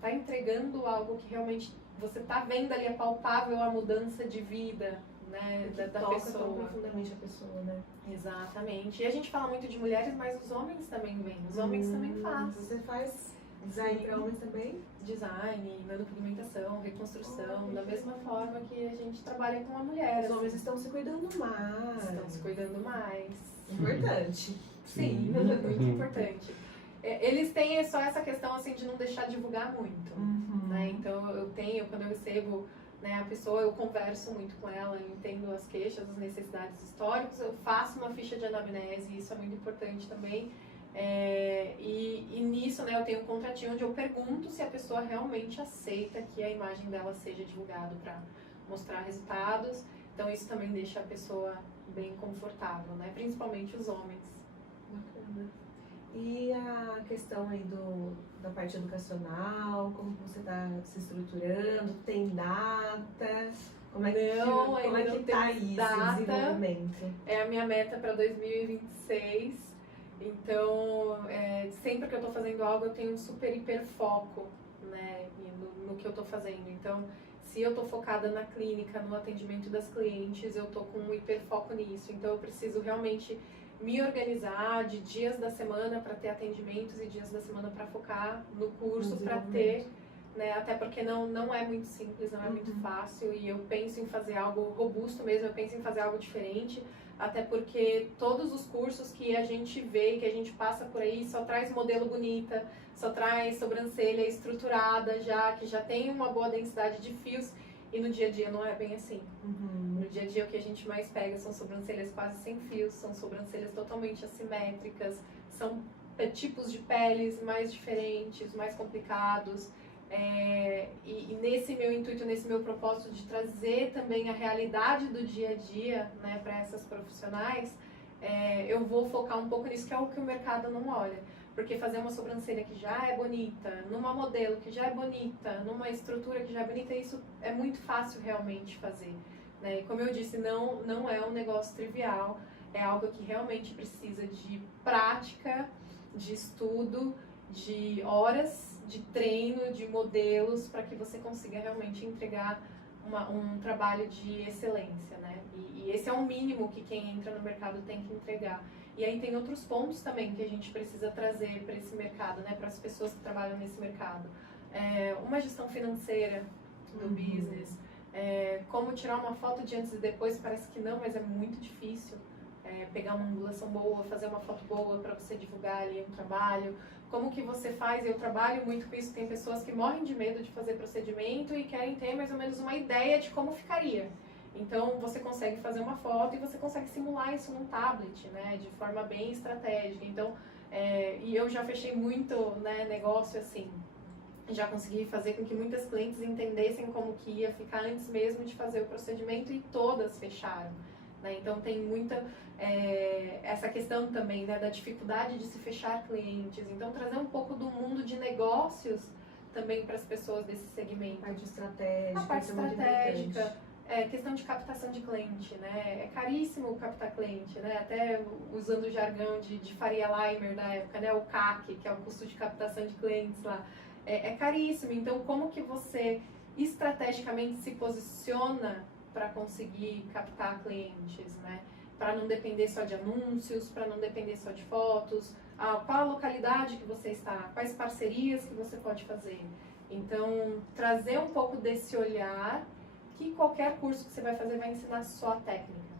tá entregando algo que realmente você tá vendo ali, é palpável a mudança de vida, né, da toca pessoa. tão profundamente a pessoa, né? Exatamente. E a gente fala muito de mulheres, mas os homens também vêm, os homens também fazem. Você faz Design Sim. para homens também? Design, nanopigmentação, reconstrução, da mesma forma que a gente trabalha com a mulher. Os homens assim. estão se cuidando mais. Estão se cuidando mais. Importante. Sim, muito importante. Eles têm só essa questão assim de não deixar divulgar muito, né? Então eu tenho, quando eu recebo, né, a pessoa, eu converso muito com ela, eu entendo as queixas, as necessidades históricas, eu faço uma ficha de anamnese, isso é muito importante também. E nisso, né, eu tenho um contratinho onde eu pergunto se a pessoa realmente aceita que a imagem dela seja divulgada para mostrar resultados. Então isso também deixa a pessoa bem confortável, né? Principalmente os homens. Bacana. E a questão aí da parte educacional, como você está se estruturando, tem data? Como é que, Não, como ainda é que não tá tem isso, data. o desenvolvimento? É a minha meta para 2026. Então, sempre que eu estou fazendo algo, eu tenho um super hiper foco, né, no que eu estou fazendo. Então, se eu estou focada na clínica, no atendimento das clientes, eu estou com um hiper foco nisso. Então, eu preciso realmente me organizar de dias da semana para ter atendimentos e dias da semana para focar no curso, para ter, né, até porque não é muito simples, não é muito fácil, e eu penso em fazer algo robusto mesmo, eu penso em fazer algo diferente, até porque todos os cursos que a gente vê, que a gente passa por aí, só traz modelo bonita, só traz sobrancelha estruturada já, que já tem uma boa densidade de fios, e no dia a dia não é bem assim. No dia a dia o que a gente mais pega são sobrancelhas quase sem fios, são sobrancelhas totalmente assimétricas, são tipos de peles mais diferentes, mais complicados. E nesse meu intuito, nesse meu propósito de trazer também a realidade do dia a dia, né, para essas profissionais, eu vou focar um pouco nisso, que é o que o mercado não olha. Porque fazer uma sobrancelha que já é bonita, numa modelo que já é bonita, numa estrutura que já é bonita, isso é muito fácil realmente fazer, né? E como eu disse, não é um negócio trivial, é algo que realmente precisa de prática, de estudo, de horas de treino, de modelos, para que você consiga realmente entregar um trabalho de excelência, né? E esse é o mínimo que quem entra no mercado tem que entregar. E aí tem outros pontos também que a gente precisa trazer para esse mercado, né? Para as pessoas que trabalham nesse mercado. Uma gestão financeira do business, como tirar uma foto de antes e depois, parece que não, mas é muito difícil. Pegar uma angulação boa, fazer uma foto boa para você divulgar ali um trabalho. Como que você faz? Eu trabalho muito com isso, tem pessoas que morrem de medo de fazer procedimento e querem ter mais ou menos uma ideia de como ficaria. Então, você consegue fazer uma foto e você consegue simular isso num tablet, né, de forma bem estratégica. Então, e eu já fechei muito, né, negócio assim. Já consegui fazer com que muitas clientes entendessem como que ia ficar antes mesmo de fazer o procedimento e todas fecharam, né? Então, tem muita essa questão também, né, da dificuldade de se fechar clientes. Então, trazer um pouco do mundo de negócios também para as pessoas desse segmento. A parte estratégica. A parte isso é muito estratégica. importante. Questão de captação de cliente, né? É caríssimo captar cliente, né? Até usando o jargão de Faria Limer da época, né? O CAC, que é o custo de captação de clientes lá. É caríssimo. Então, como que você estrategicamente se posiciona para conseguir captar clientes, né? Para não depender só de anúncios, para não depender só de fotos. Qual a localidade que você está? Quais parcerias que você pode fazer? Então, trazer um pouco desse olhar que qualquer curso que você vai fazer vai ensinar só a técnica,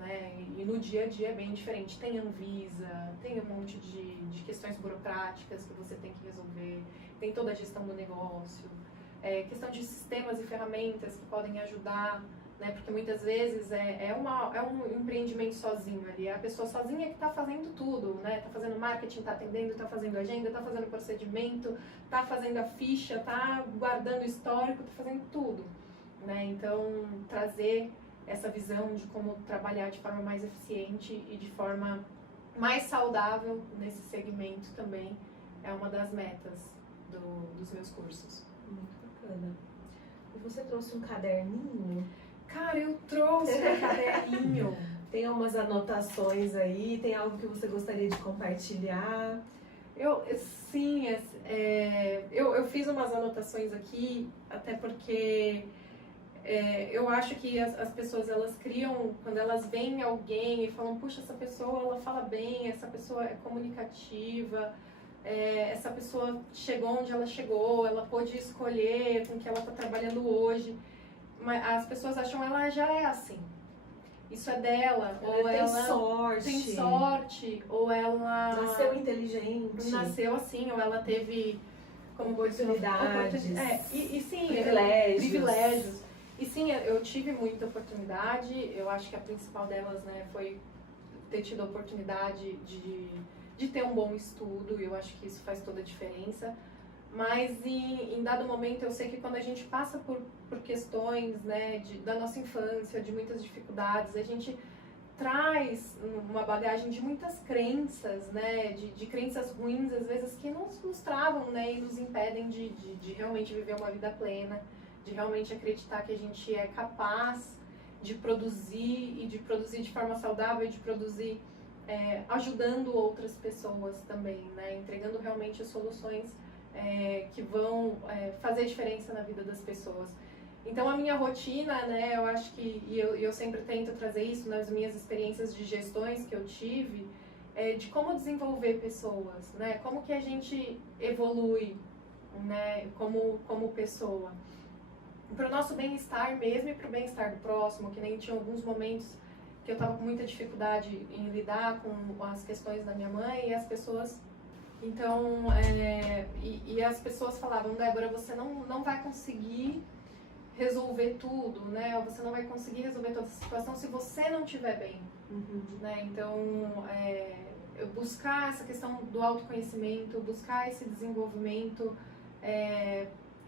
né? E no dia a dia é bem diferente. Tem Anvisa, tem um monte de questões burocráticas que você tem que resolver, tem toda a gestão do negócio, questão de sistemas e ferramentas que podem ajudar, né? Porque muitas vezes é um empreendimento sozinho ali, é a pessoa sozinha que está fazendo tudo, né? Está fazendo marketing, está atendendo, está fazendo agenda, está fazendo procedimento, está fazendo a ficha, está guardando histórico, está fazendo tudo. Né? Então, trazer essa visão de como trabalhar de forma mais eficiente e de forma mais saudável nesse segmento também é uma das metas dos meus cursos. Muito bacana. E você trouxe um caderninho? Cara, eu trouxe um caderninho. Tem umas anotações aí? Tem algo que você gostaria de compartilhar? Sim, eu fiz umas anotações aqui, até porque eu acho que as pessoas, elas criam, quando elas veem alguém e falam, puxa, essa pessoa, ela fala bem, essa pessoa é comunicativa, essa pessoa chegou onde ela chegou, ela pôde escolher com que ela está trabalhando hoje. Mas as pessoas acham que ela já é assim. Isso é dela, ou tem ela sorte. tem sorte, ou ela Nasceu inteligente. nasceu assim, ou ela teve como oportunidades. E sim, privilégios. E sim, eu tive muita oportunidade. Eu acho que a principal delas, né, foi ter tido a oportunidade de ter um bom estudo. E eu acho que isso faz toda a diferença. Mas em dado momento eu sei que quando a gente passa por questões, né, da nossa infância, de muitas dificuldades, a gente traz uma bagagem de muitas crenças, né, de crenças ruins às vezes que nos travam, né, e nos impedem de realmente viver uma vida plena, de realmente acreditar que a gente é capaz de produzir e de produzir de forma saudável, e de produzir ajudando outras pessoas também, né, entregando realmente soluções que vão fazer diferença na vida das pessoas. Então a minha rotina, né, eu acho que, e eu sempre tento trazer isso nas minhas experiências de gestões que eu tive, de como desenvolver pessoas, né, como que a gente evolui, né, como pessoa. Para o nosso bem-estar mesmo e para o bem-estar do próximo, que nem tinha alguns momentos que eu estava com muita dificuldade em lidar com as questões da minha mãe e as pessoas... Então, e as pessoas falavam, Débora, você não vai conseguir resolver tudo, né? Ou você não vai conseguir resolver toda essa situação se você não estiver bem, né? Então, eu buscar essa questão do autoconhecimento, buscar esse desenvolvimento,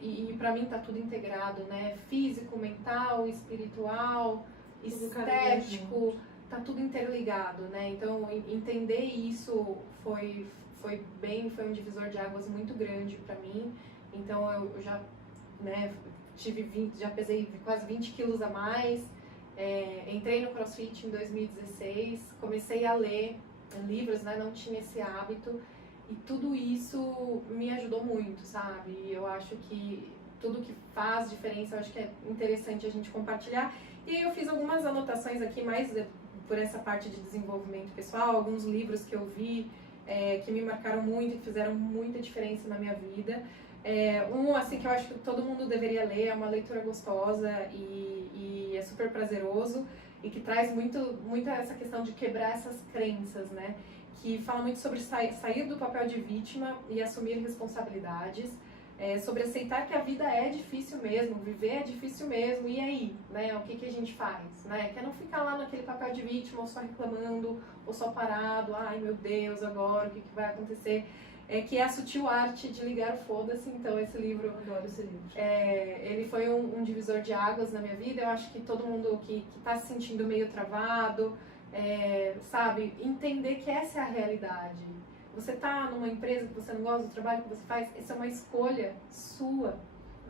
e para mim tá tudo integrado, né? Físico, mental, espiritual, estético, tá tudo interligado, né? Então, entender isso foi um divisor de águas muito grande para mim. Então eu já, né, já pesei quase 20 quilos a mais, entrei no CrossFit em 2016, comecei a ler livros, né, não tinha esse hábito, e tudo isso me ajudou muito, sabe? E eu acho que tudo que faz diferença, eu acho que é interessante a gente compartilhar. E aí eu fiz algumas anotações aqui, mais por essa parte de desenvolvimento pessoal, alguns livros que eu vi, que me marcaram muito e que fizeram muita diferença na minha vida. Um assim que eu acho que todo mundo deveria ler, é uma leitura gostosa e é super prazeroso, e que traz muito essa questão de quebrar essas crenças, né? Que fala muito sobre sair do papel de vítima e assumir responsabilidades, sobre aceitar que a vida é difícil mesmo, viver é difícil mesmo, e aí, né, o que a gente faz, né? Que é não ficar lá naquele papel de vítima, ou só reclamando, ou só parado, ai meu Deus, agora o que vai acontecer? Que é a sutil arte de ligar o foda-se. Então esse livro, eu adoro esse livro. Ele foi um divisor de águas na minha vida. Eu acho que todo mundo que tá se sentindo meio travado, sabe, entender que essa é a realidade. Você tá numa empresa que você não gosta do trabalho que você faz, essa é uma escolha sua,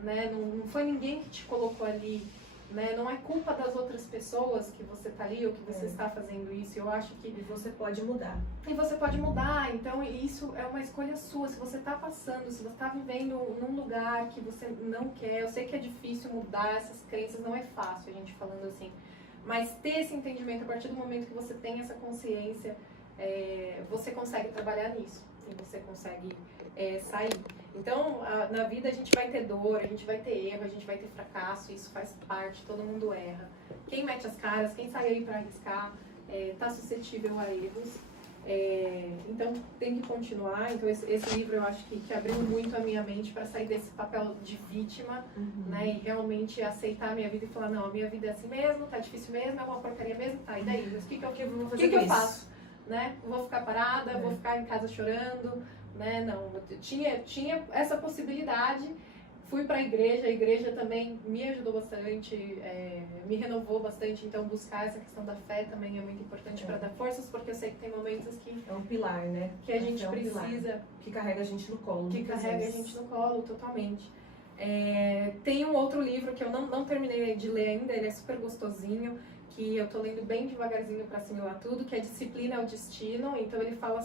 né? Não foi ninguém que te colocou ali, né? Não é culpa das outras pessoas que você tá ali ou que você está fazendo isso. Eu acho que... E você pode mudar. E você pode mudar. Então isso é uma escolha sua. Se você tá passando, se você tá vivendo num lugar que você não quer, eu sei que é difícil mudar essas crenças, não é fácil a gente falando assim, mas ter esse entendimento, a partir do momento que você tem essa consciência, você consegue trabalhar nisso e você consegue sair. Então, na vida a gente vai ter dor, a gente vai ter erro, a gente vai ter fracasso, isso faz parte, todo mundo erra. Quem mete as caras, quem sai aí para arriscar, tá suscetível a erros. Então, tem que continuar. Então, esse livro eu acho que abriu muito a minha mente para sair desse papel de vítima, né? E realmente aceitar a minha vida e falar, não, a minha vida é assim mesmo, tá difícil mesmo, é uma porcaria mesmo, tá, e daí? Mas o que eu faço? Né? Vou ficar parada, vou ficar em casa chorando, né? Não, tinha essa possibilidade. Fui para a igreja também me ajudou bastante, me renovou bastante. Então buscar essa questão da fé também é muito importante para dar forças, porque eu sei que tem momentos que é um pilar, né? Que a gente precisa, que carrega a gente no colo, que carrega a gente no colo totalmente. Tem um outro livro que eu não terminei de ler ainda, ele é super gostosinho, que eu tô lendo bem devagarzinho para assimilar tudo, que é Disciplina é o Destino. Então ele fala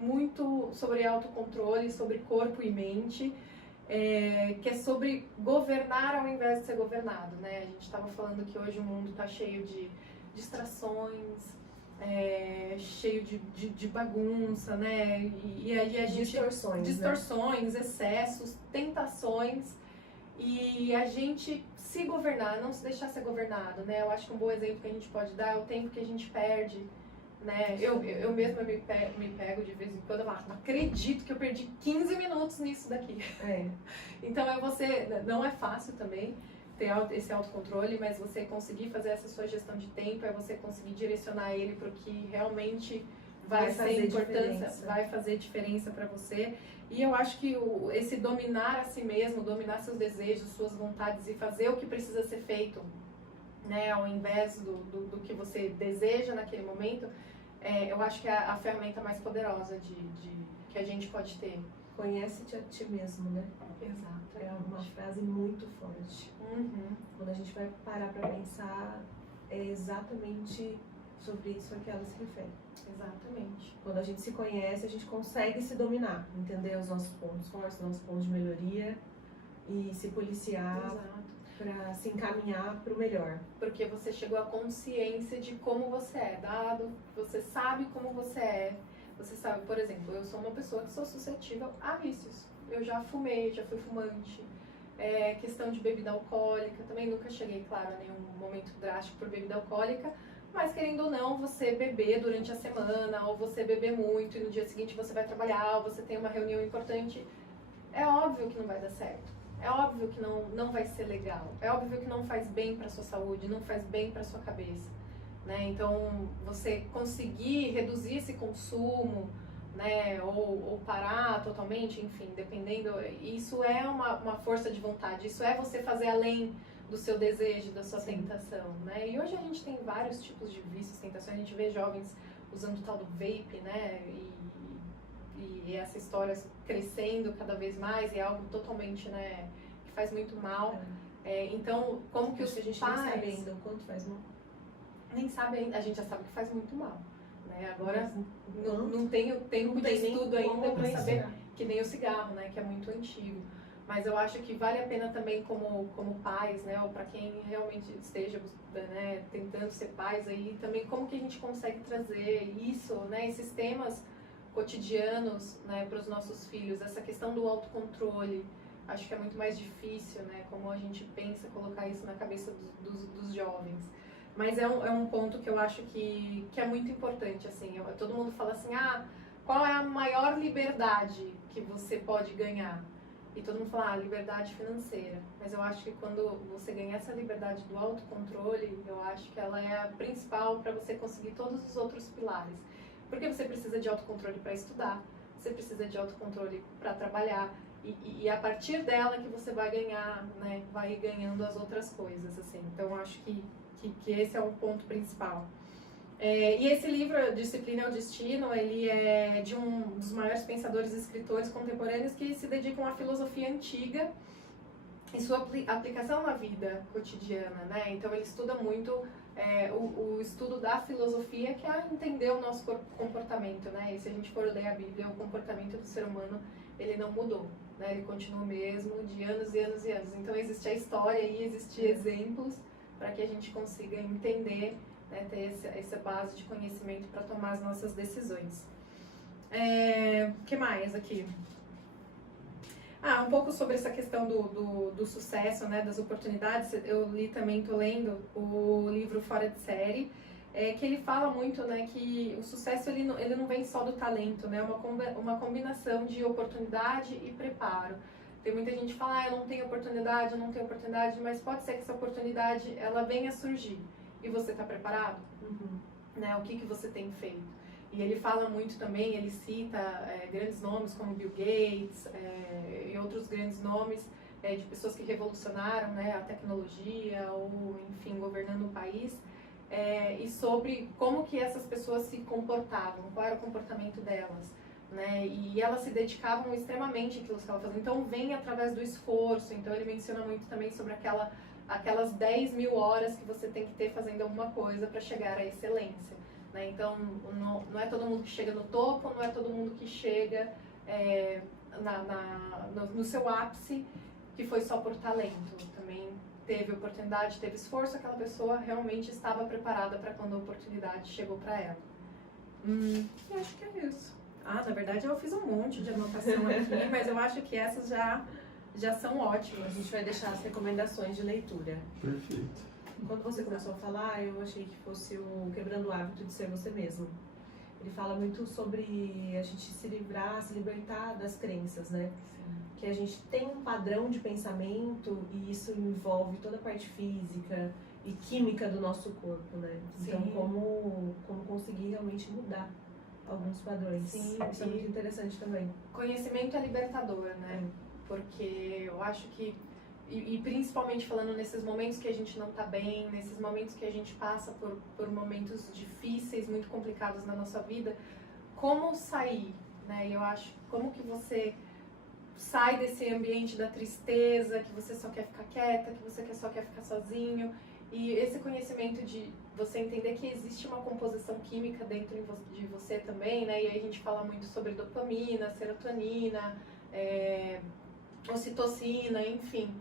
muito sobre autocontrole, sobre corpo e mente, que é sobre governar ao invés de ser governado, né? A gente estava falando que hoje o mundo está cheio de distrações, cheio de bagunça, né? E aí a gente... Distorções, né? Excessos, tentações, e a gente se governar, não se deixar ser governado, né? Eu acho que um bom exemplo que a gente pode dar é o tempo que a gente perde, né? Eu mesma me pego de vez em quando, eu não acredito que eu perdi 15 minutos nisso daqui. Então não é fácil também ter esse autocontrole, mas você conseguir fazer essa sua gestão de tempo, é você conseguir direcionar ele para o que realmente vai ser importante, vai fazer diferença para você. E eu acho que esse dominar a si mesmo, dominar seus desejos, suas vontades e fazer o que precisa ser feito, né, ao invés do que você deseja naquele momento, eu acho que é a ferramenta mais poderosa que a gente pode ter. Conhece-te a ti mesmo, né? Exato. É uma frase muito forte. Quando a gente vai parar para pensar, é exatamente sobre isso a que ela se refere. Exatamente. Quando a gente se conhece, a gente consegue se dominar, entender os nossos pontos fortes, os nossos pontos de melhoria e se policiar para se encaminhar para o melhor. Porque você chegou à consciência de como você é, você sabe como você é. Você sabe, por exemplo, eu sou uma pessoa que sou suscetível a vícios. Eu já fumei, já fui fumante. Questão de bebida alcoólica, também nunca cheguei, claro, a nenhum momento drástico por bebida alcoólica, mas querendo ou não, você beber durante a semana, ou você beber muito e no dia seguinte você vai trabalhar, ou você tem uma reunião importante, é óbvio que não vai dar certo. É óbvio que não vai ser legal. É óbvio que não faz bem para sua saúde, não faz bem para sua cabeça, né? Então, você conseguir reduzir esse consumo, né, ou parar totalmente, enfim, dependendo, isso é uma força de vontade, isso é você fazer além do seu desejo, da sua tentação, né? E hoje a gente tem vários tipos de vícios, tentações, a gente vê jovens usando o tal do vape, né, e essa história crescendo cada vez mais, e é algo totalmente, né, que faz muito mal. Então, como que os a gente pais... nem sabe ainda o quanto faz mal? Nem sabe ainda, a gente já sabe que faz muito mal. Agora, não tenho tempo de estudo ainda para saber, que nem o cigarro, né, que é muito antigo. Mas eu acho que vale a pena também como pais, né, ou para quem realmente esteja, né, tentando ser pais aí, também como que a gente consegue trazer isso, né, esses temas cotidianos, né, para os nossos filhos, essa questão do autocontrole. Acho que é muito mais difícil, né, como a gente pensa colocar isso na cabeça dos jovens. Mas é um ponto que eu acho que é muito importante, assim. Todo mundo fala assim, qual é a maior liberdade que você pode ganhar? E todo mundo fala, liberdade financeira. Mas eu acho que quando você ganhar essa liberdade do autocontrole, eu acho que ela é a principal para você conseguir todos os outros pilares. Porque você precisa de autocontrole para estudar, você precisa de autocontrole para trabalhar, e a partir dela que você vai ganhar, né, vai ganhando as outras coisas, assim. Então eu acho que esse é o ponto principal. E esse livro, Disciplina é o Destino, ele é de um dos maiores pensadores e escritores contemporâneos que se dedicam à filosofia antiga e sua aplicação na vida cotidiana, né? Então ele estuda muito o estudo da filosofia, que é entender o nosso comportamento, né? E se a gente for ler a Bíblia, o comportamento do ser humano, ele não mudou, né? Ele continua o mesmo de anos e anos e anos. Então existe a história e existem exemplos para que a gente consiga entender, né, ter essa base de conhecimento para tomar as nossas decisões. Que mais aqui? Um pouco sobre essa questão do sucesso, né, das oportunidades. Eu li também, estou lendo o livro Fora de Série, que ele fala muito, né, que o sucesso ele não vem só do talento, né, uma combinação de oportunidade e preparo. Tem muita gente que fala, eu não tenho oportunidade, mas pode ser que essa oportunidade ela venha a surgir. E você está preparado? Né? O que você tem feito? E ele fala muito também, ele cita grandes nomes como Bill Gates e outros grandes nomes de pessoas que revolucionaram, né, a tecnologia ou, enfim, governando o país. E sobre como que essas pessoas se comportavam, qual era o comportamento delas. Né? E elas se dedicavam extremamente àquilo que estavam fazendo. Então vem através do esforço. Então ele menciona muito também sobre aquelas 10 mil horas que você tem que ter fazendo alguma coisa para chegar à excelência, né? Então não é todo mundo que chega no topo, não é todo mundo que chega no seu ápice que foi só por talento. Também teve oportunidade, teve esforço, aquela pessoa realmente estava preparada para quando a oportunidade chegou para ela. E acho que é isso. Na verdade eu fiz um monte de anotação aqui, mas eu acho que essas já são ótimas. A gente vai deixar as recomendações de leitura. Perfeito. Quando você começou a falar, eu achei que fosse o Quebrando o Hábito de Ser Você Mesmo. Ele fala muito sobre a gente se livrar, se libertar das crenças, né? Que a gente tem um padrão de pensamento e isso envolve toda a parte física e química do nosso corpo, né? Então, Sim. como conseguir realmente mudar alguns padrões. Sim, Isso é muito interessante também. Conhecimento é libertador, né? Porque eu acho que, e principalmente falando nesses momentos que a gente não tá bem, nesses momentos que a gente passa por momentos difíceis, muito complicados na nossa vida, como sair, né? E eu acho, como que você sai desse ambiente da tristeza, que você só quer ficar quieta, que você só quer ficar sozinho, e esse conhecimento de você entender que existe uma composição química dentro de você também, né? E aí a gente fala muito sobre dopamina, serotonina, ocitocina, enfim.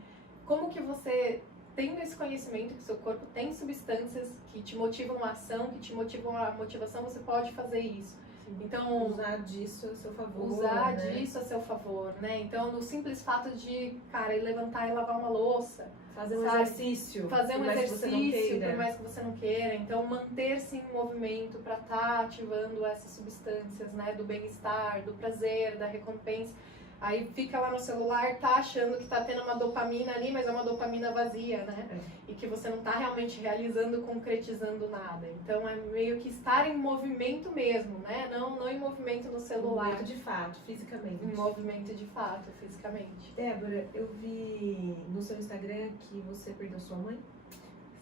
Como que você, tendo esse conhecimento que seu corpo tem substâncias que te motivam a ação, que te motivam a motivação, você pode fazer isso. Então, usar disso a seu favor. Usar né? disso a seu favor, né? Então, no simples fato de, cara, ir levantar e lavar uma louça, Fazer um sabe? exercício. Fazer um por mais que você não exercício, queira. por mais que você não queira. Então, manter-se em movimento para estar ativando essas substâncias, né? Do bem-estar, do prazer, da recompensa. Aí fica lá no celular, tá achando que tá tendo uma dopamina ali, mas é uma dopamina vazia, né? E que você não tá realmente realizando, concretizando nada. Então é meio que estar em movimento mesmo, né? Não em movimento no celular. Movimento de fato, fisicamente. Em movimento de fato, fisicamente. Débora, eu vi no seu Instagram que você perdeu sua mãe.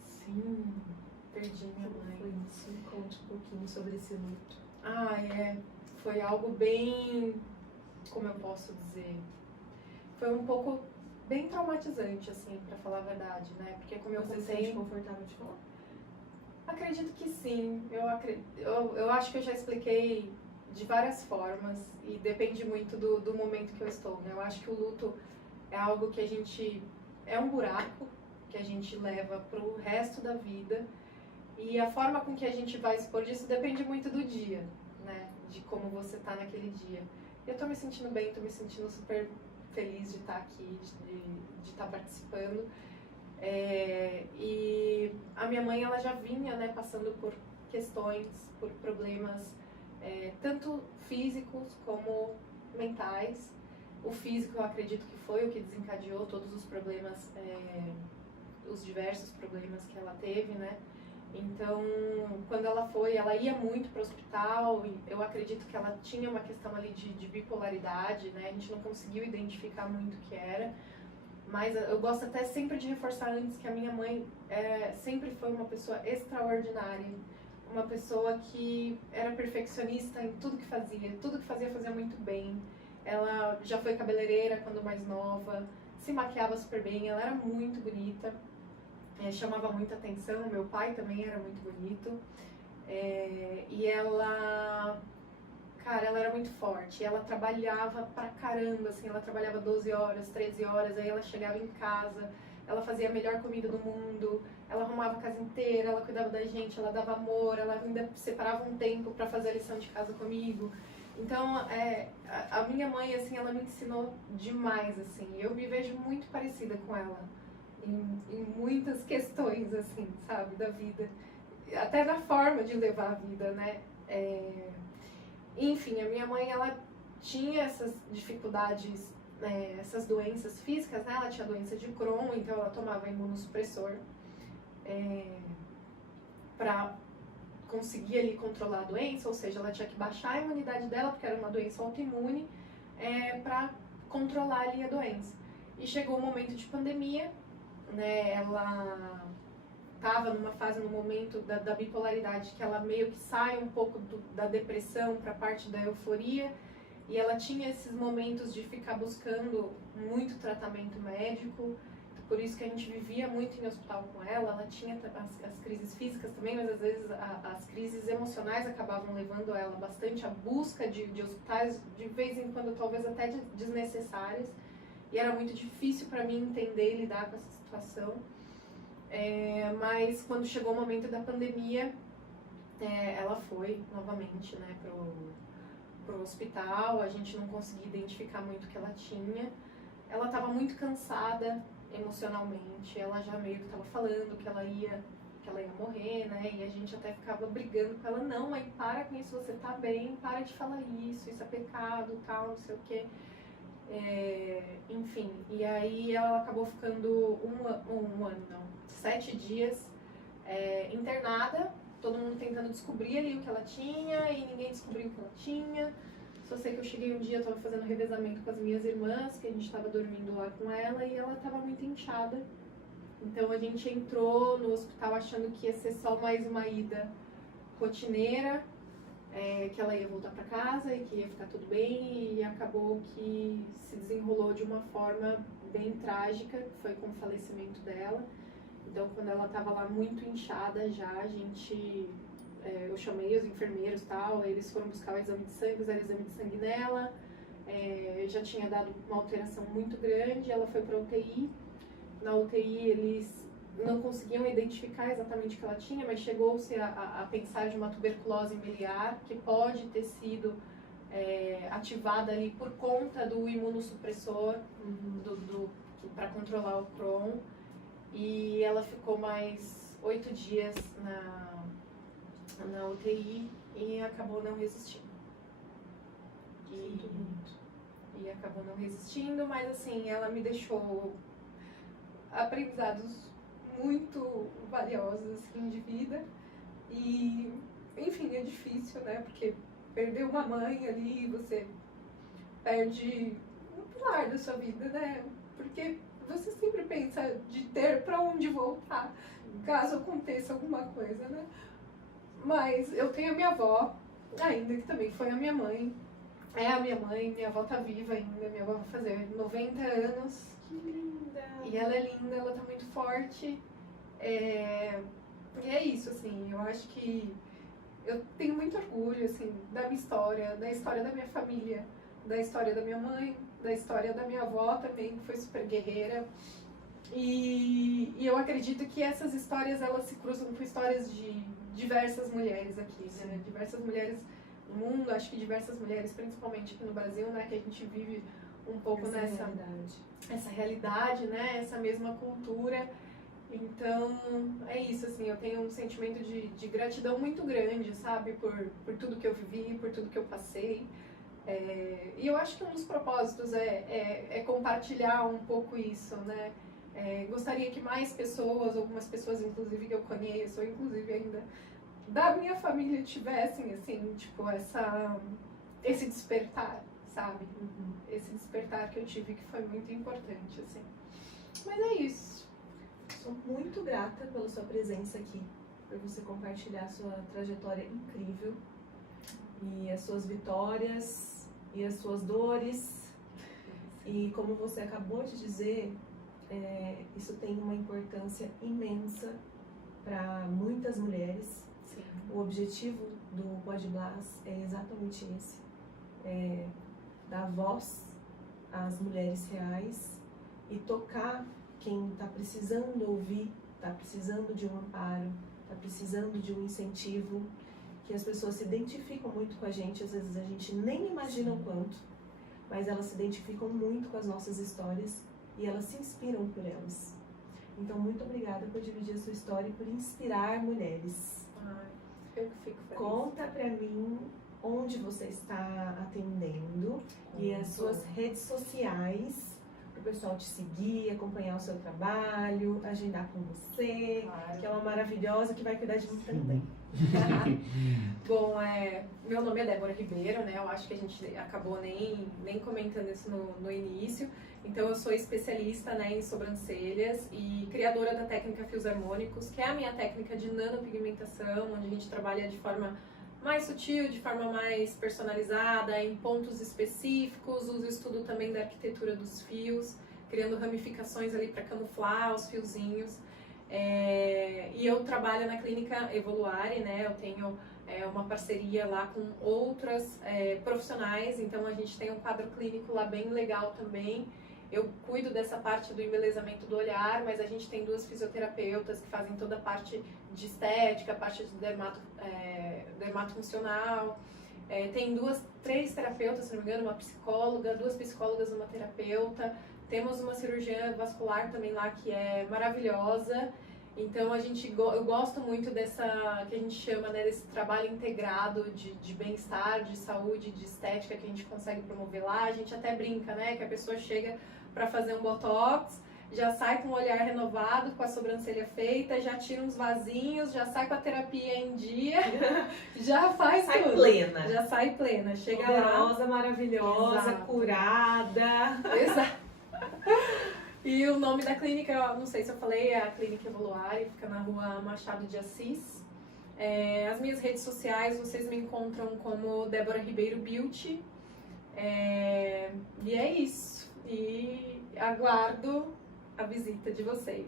Sim, perdi minha mãe. Foi isso. Me conte um pouquinho sobre esse luto. Foi algo bem, como eu posso dizer, foi um pouco bem traumatizante, assim, pra falar a verdade, né? Porque como eu Você se contei... sente confortável de falar? Acredito que sim. Eu acho que eu já expliquei de várias formas e depende muito do momento que eu estou, né? Eu acho que o luto é algo que a gente... é um buraco que a gente leva pro resto da vida e a forma com que a gente vai expor disso depende muito do dia, né? De como você tá naquele dia. Eu tô me sentindo bem, tô me sentindo super feliz de estar aqui, de estar participando. E a minha mãe, ela já vinha, né, passando por questões, por problemas, tanto físicos como mentais. O físico, eu acredito que foi o que desencadeou todos os problemas, os diversos problemas que ela teve, né? Então, quando ela foi, ela ia muito para o hospital, e eu acredito que ela tinha uma questão ali de bipolaridade, né? A gente não conseguiu identificar muito o que era, mas eu gosto até sempre de reforçar antes que a minha mãe sempre foi uma pessoa extraordinária, uma pessoa que era perfeccionista em tudo que fazia muito bem. Ela já foi cabeleireira quando mais nova, se maquiava super bem, ela era muito bonita. Chamava muita atenção, meu pai também era muito bonito, e ela era muito forte, ela trabalhava pra caramba, assim, ela trabalhava 12 horas, 13 horas, aí ela chegava em casa, ela fazia a melhor comida do mundo, ela arrumava a casa inteira, ela cuidava da gente, ela dava amor, ela ainda separava um tempo pra fazer a lição de casa comigo. Então, a minha mãe, assim, ela me ensinou demais, assim, eu me vejo muito parecida com ela. Em muitas questões, assim, sabe, da vida. Até na forma de levar a vida, né? Enfim, a minha mãe, ela tinha essas dificuldades, essas doenças físicas, né? Ela tinha doença de Crohn, então ela tomava imunossupressor para conseguir ali controlar a doença, ou seja, ela tinha que baixar a imunidade dela, porque era uma doença autoimune, para controlar ali a doença. E chegou o momento de pandemia, né, ela estava numa fase, no momento da bipolaridade, que ela meio que sai um pouco da depressão para a parte da euforia, e ela tinha esses momentos de ficar buscando muito tratamento médico, por isso que a gente vivia muito em hospital com ela. Ela tinha as crises físicas também, mas às vezes as crises emocionais acabavam levando ela bastante à busca de hospitais, de vez em quando talvez até desnecessárias. E era muito difícil para mim entender e lidar com essa situação. Mas quando chegou o momento da pandemia, ela foi novamente, né, pro hospital. A gente não conseguia identificar muito o que ela tinha. Ela estava muito cansada emocionalmente, ela já meio que estava falando que ela ia morrer, né? E a gente até ficava brigando com ela, não, mãe, para com isso, você tá bem, para de falar isso é pecado, tal, não sei o quê. Enfim, e aí ela acabou ficando 7 dias internada, todo mundo tentando descobrir ali o que ela tinha e ninguém descobriu o que ela tinha. Só sei que eu cheguei um dia, eu tava fazendo revezamento com as minhas irmãs, que a gente tava dormindo lá com ela e ela tava muito inchada. Então a gente entrou no hospital achando que ia ser só mais uma ida rotineira, que ela ia voltar para casa e que ia ficar tudo bem, e acabou que se desenrolou de uma forma bem trágica, que foi com o falecimento dela. Então quando ela estava lá muito inchada já, eu chamei os enfermeiros e tal, eles foram buscar o exame de sangue, fizeram o exame de sangue nela, já tinha dado uma alteração muito grande, ela foi para UTI. Na UTI eles não conseguiam identificar exatamente o que ela tinha, mas chegou-se a pensar de uma tuberculose miliar, que pode ter sido ativada ali por conta do imunossupressor para controlar o Crohn. E ela ficou mais 8 dias na UTI e acabou não resistindo. E acabou não resistindo, mas assim, ela me deixou aprendizados muito valiosos assim, de vida. E, enfim, é difícil, né? Porque perder uma mãe ali, você perde um pilar da sua vida, né? Porque você sempre pensa de ter para onde voltar, caso aconteça alguma coisa, né? Mas eu tenho a minha avó, ainda que também foi a minha mãe. É a minha mãe, minha avó tá viva ainda, minha avó vai fazer 90 anos. Que linda! E ela é linda, ela tá muito forte. E é isso, assim, eu acho que eu tenho muito orgulho, assim, da minha história, da história da minha família, da história da minha mãe, da história da minha avó também, que foi super guerreira. E eu acredito que essas histórias, elas se cruzam com histórias de diversas mulheres aqui, né? Diversas mulheres no mundo, acho que diversas mulheres, principalmente aqui no Brasil, né? Que a gente vive um pouco essa realidade, né? Essa mesma cultura. Então, é isso, assim, eu tenho um sentimento de gratidão muito grande, sabe? Por tudo que eu vivi, por tudo que eu passei. E eu acho que um dos propósitos é compartilhar um pouco isso, né? Gostaria que mais pessoas, algumas pessoas inclusive que eu conheço, ou inclusive ainda da minha família, tivessem, assim, tipo, esse despertar, sabe? Esse despertar que eu tive, que foi muito importante, assim. Mas é isso. Sou muito grata pela sua presença aqui, por você compartilhar a sua trajetória incrível e as suas vitórias e as suas dores. E como você acabou de dizer, isso tem uma importância imensa para muitas mulheres. Sim. O objetivo do PodBlas é exatamente esse, dar voz às mulheres reais e tocar quem está precisando ouvir, está precisando de um amparo, está precisando de um incentivo, que as pessoas se identificam muito com a gente, às vezes a gente nem imagina o quanto, mas elas se identificam muito com as nossas histórias e elas se inspiram por elas. Então, muito obrigada por dividir a sua história e por inspirar mulheres. Eu que fico feliz. Conta pra mim onde você está atendendo e as suas redes sociais, para o pessoal te seguir, acompanhar o seu trabalho, agendar com você, Claro. que é uma maravilhosa que vai cuidar de mim também. Bom, meu nome é Débora Ribeiro, né? Eu acho que a gente acabou nem comentando isso no início. Então, eu sou especialista, né, em sobrancelhas e criadora da técnica Fios Harmônicos, que é a minha técnica de nanopigmentação, onde a gente trabalha de forma mais sutil, de forma mais personalizada, em pontos específicos. Uso o estudo também da arquitetura dos fios, criando ramificações ali para camuflar os fiozinhos. E eu trabalho na clínica Evoluare, né? Eu tenho uma parceria lá com outras profissionais, então a gente tem um quadro clínico lá bem legal também. Eu cuido dessa parte do embelezamento do olhar, mas a gente tem 2 fisioterapeutas que fazem toda a parte de estética, a parte de dermatofuncional. Tem 3 terapeutas, se não me engano, uma psicóloga, 2 psicólogas e uma terapeuta. Temos uma cirurgiã vascular também lá que é maravilhosa. Então eu gosto muito dessa, que a gente chama, né, desse trabalho integrado de bem-estar, de saúde, de estética que a gente consegue promover lá. A gente até brinca, né, que a pessoa chega para fazer um botox, já sai com o olhar renovado, com a sobrancelha feita, já tira uns vasinhos, já sai com a terapia em dia, já faz Sai tudo. plena. Já sai plena. Chega Poderosa, lá. maravilhosa, Exato. Curada. Exato. E o nome da clínica, eu não sei se eu falei, é a Clínica Evoluare, fica na rua Machado de Assis. As minhas redes sociais, vocês me encontram como Débora Ribeiro Beauty. E é isso. E aguardo a visita de vocês.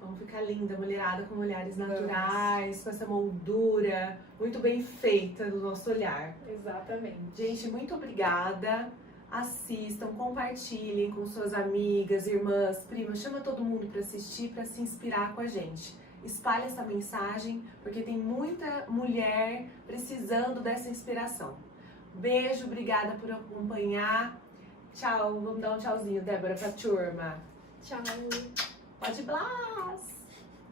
Vamos ficar linda, mulherada, com olhares naturais, com essa moldura muito bem feita do nosso olhar. Exatamente. Gente, muito obrigada. Assistam, compartilhem com suas amigas, irmãs, primas, chama todo mundo para assistir, para se inspirar com a gente. Espalhe essa mensagem, porque tem muita mulher precisando dessa inspiração. Beijo, obrigada por acompanhar. Tchau, vamos dar um tchauzinho, Débora, pra turma. Tchau. Pode blast!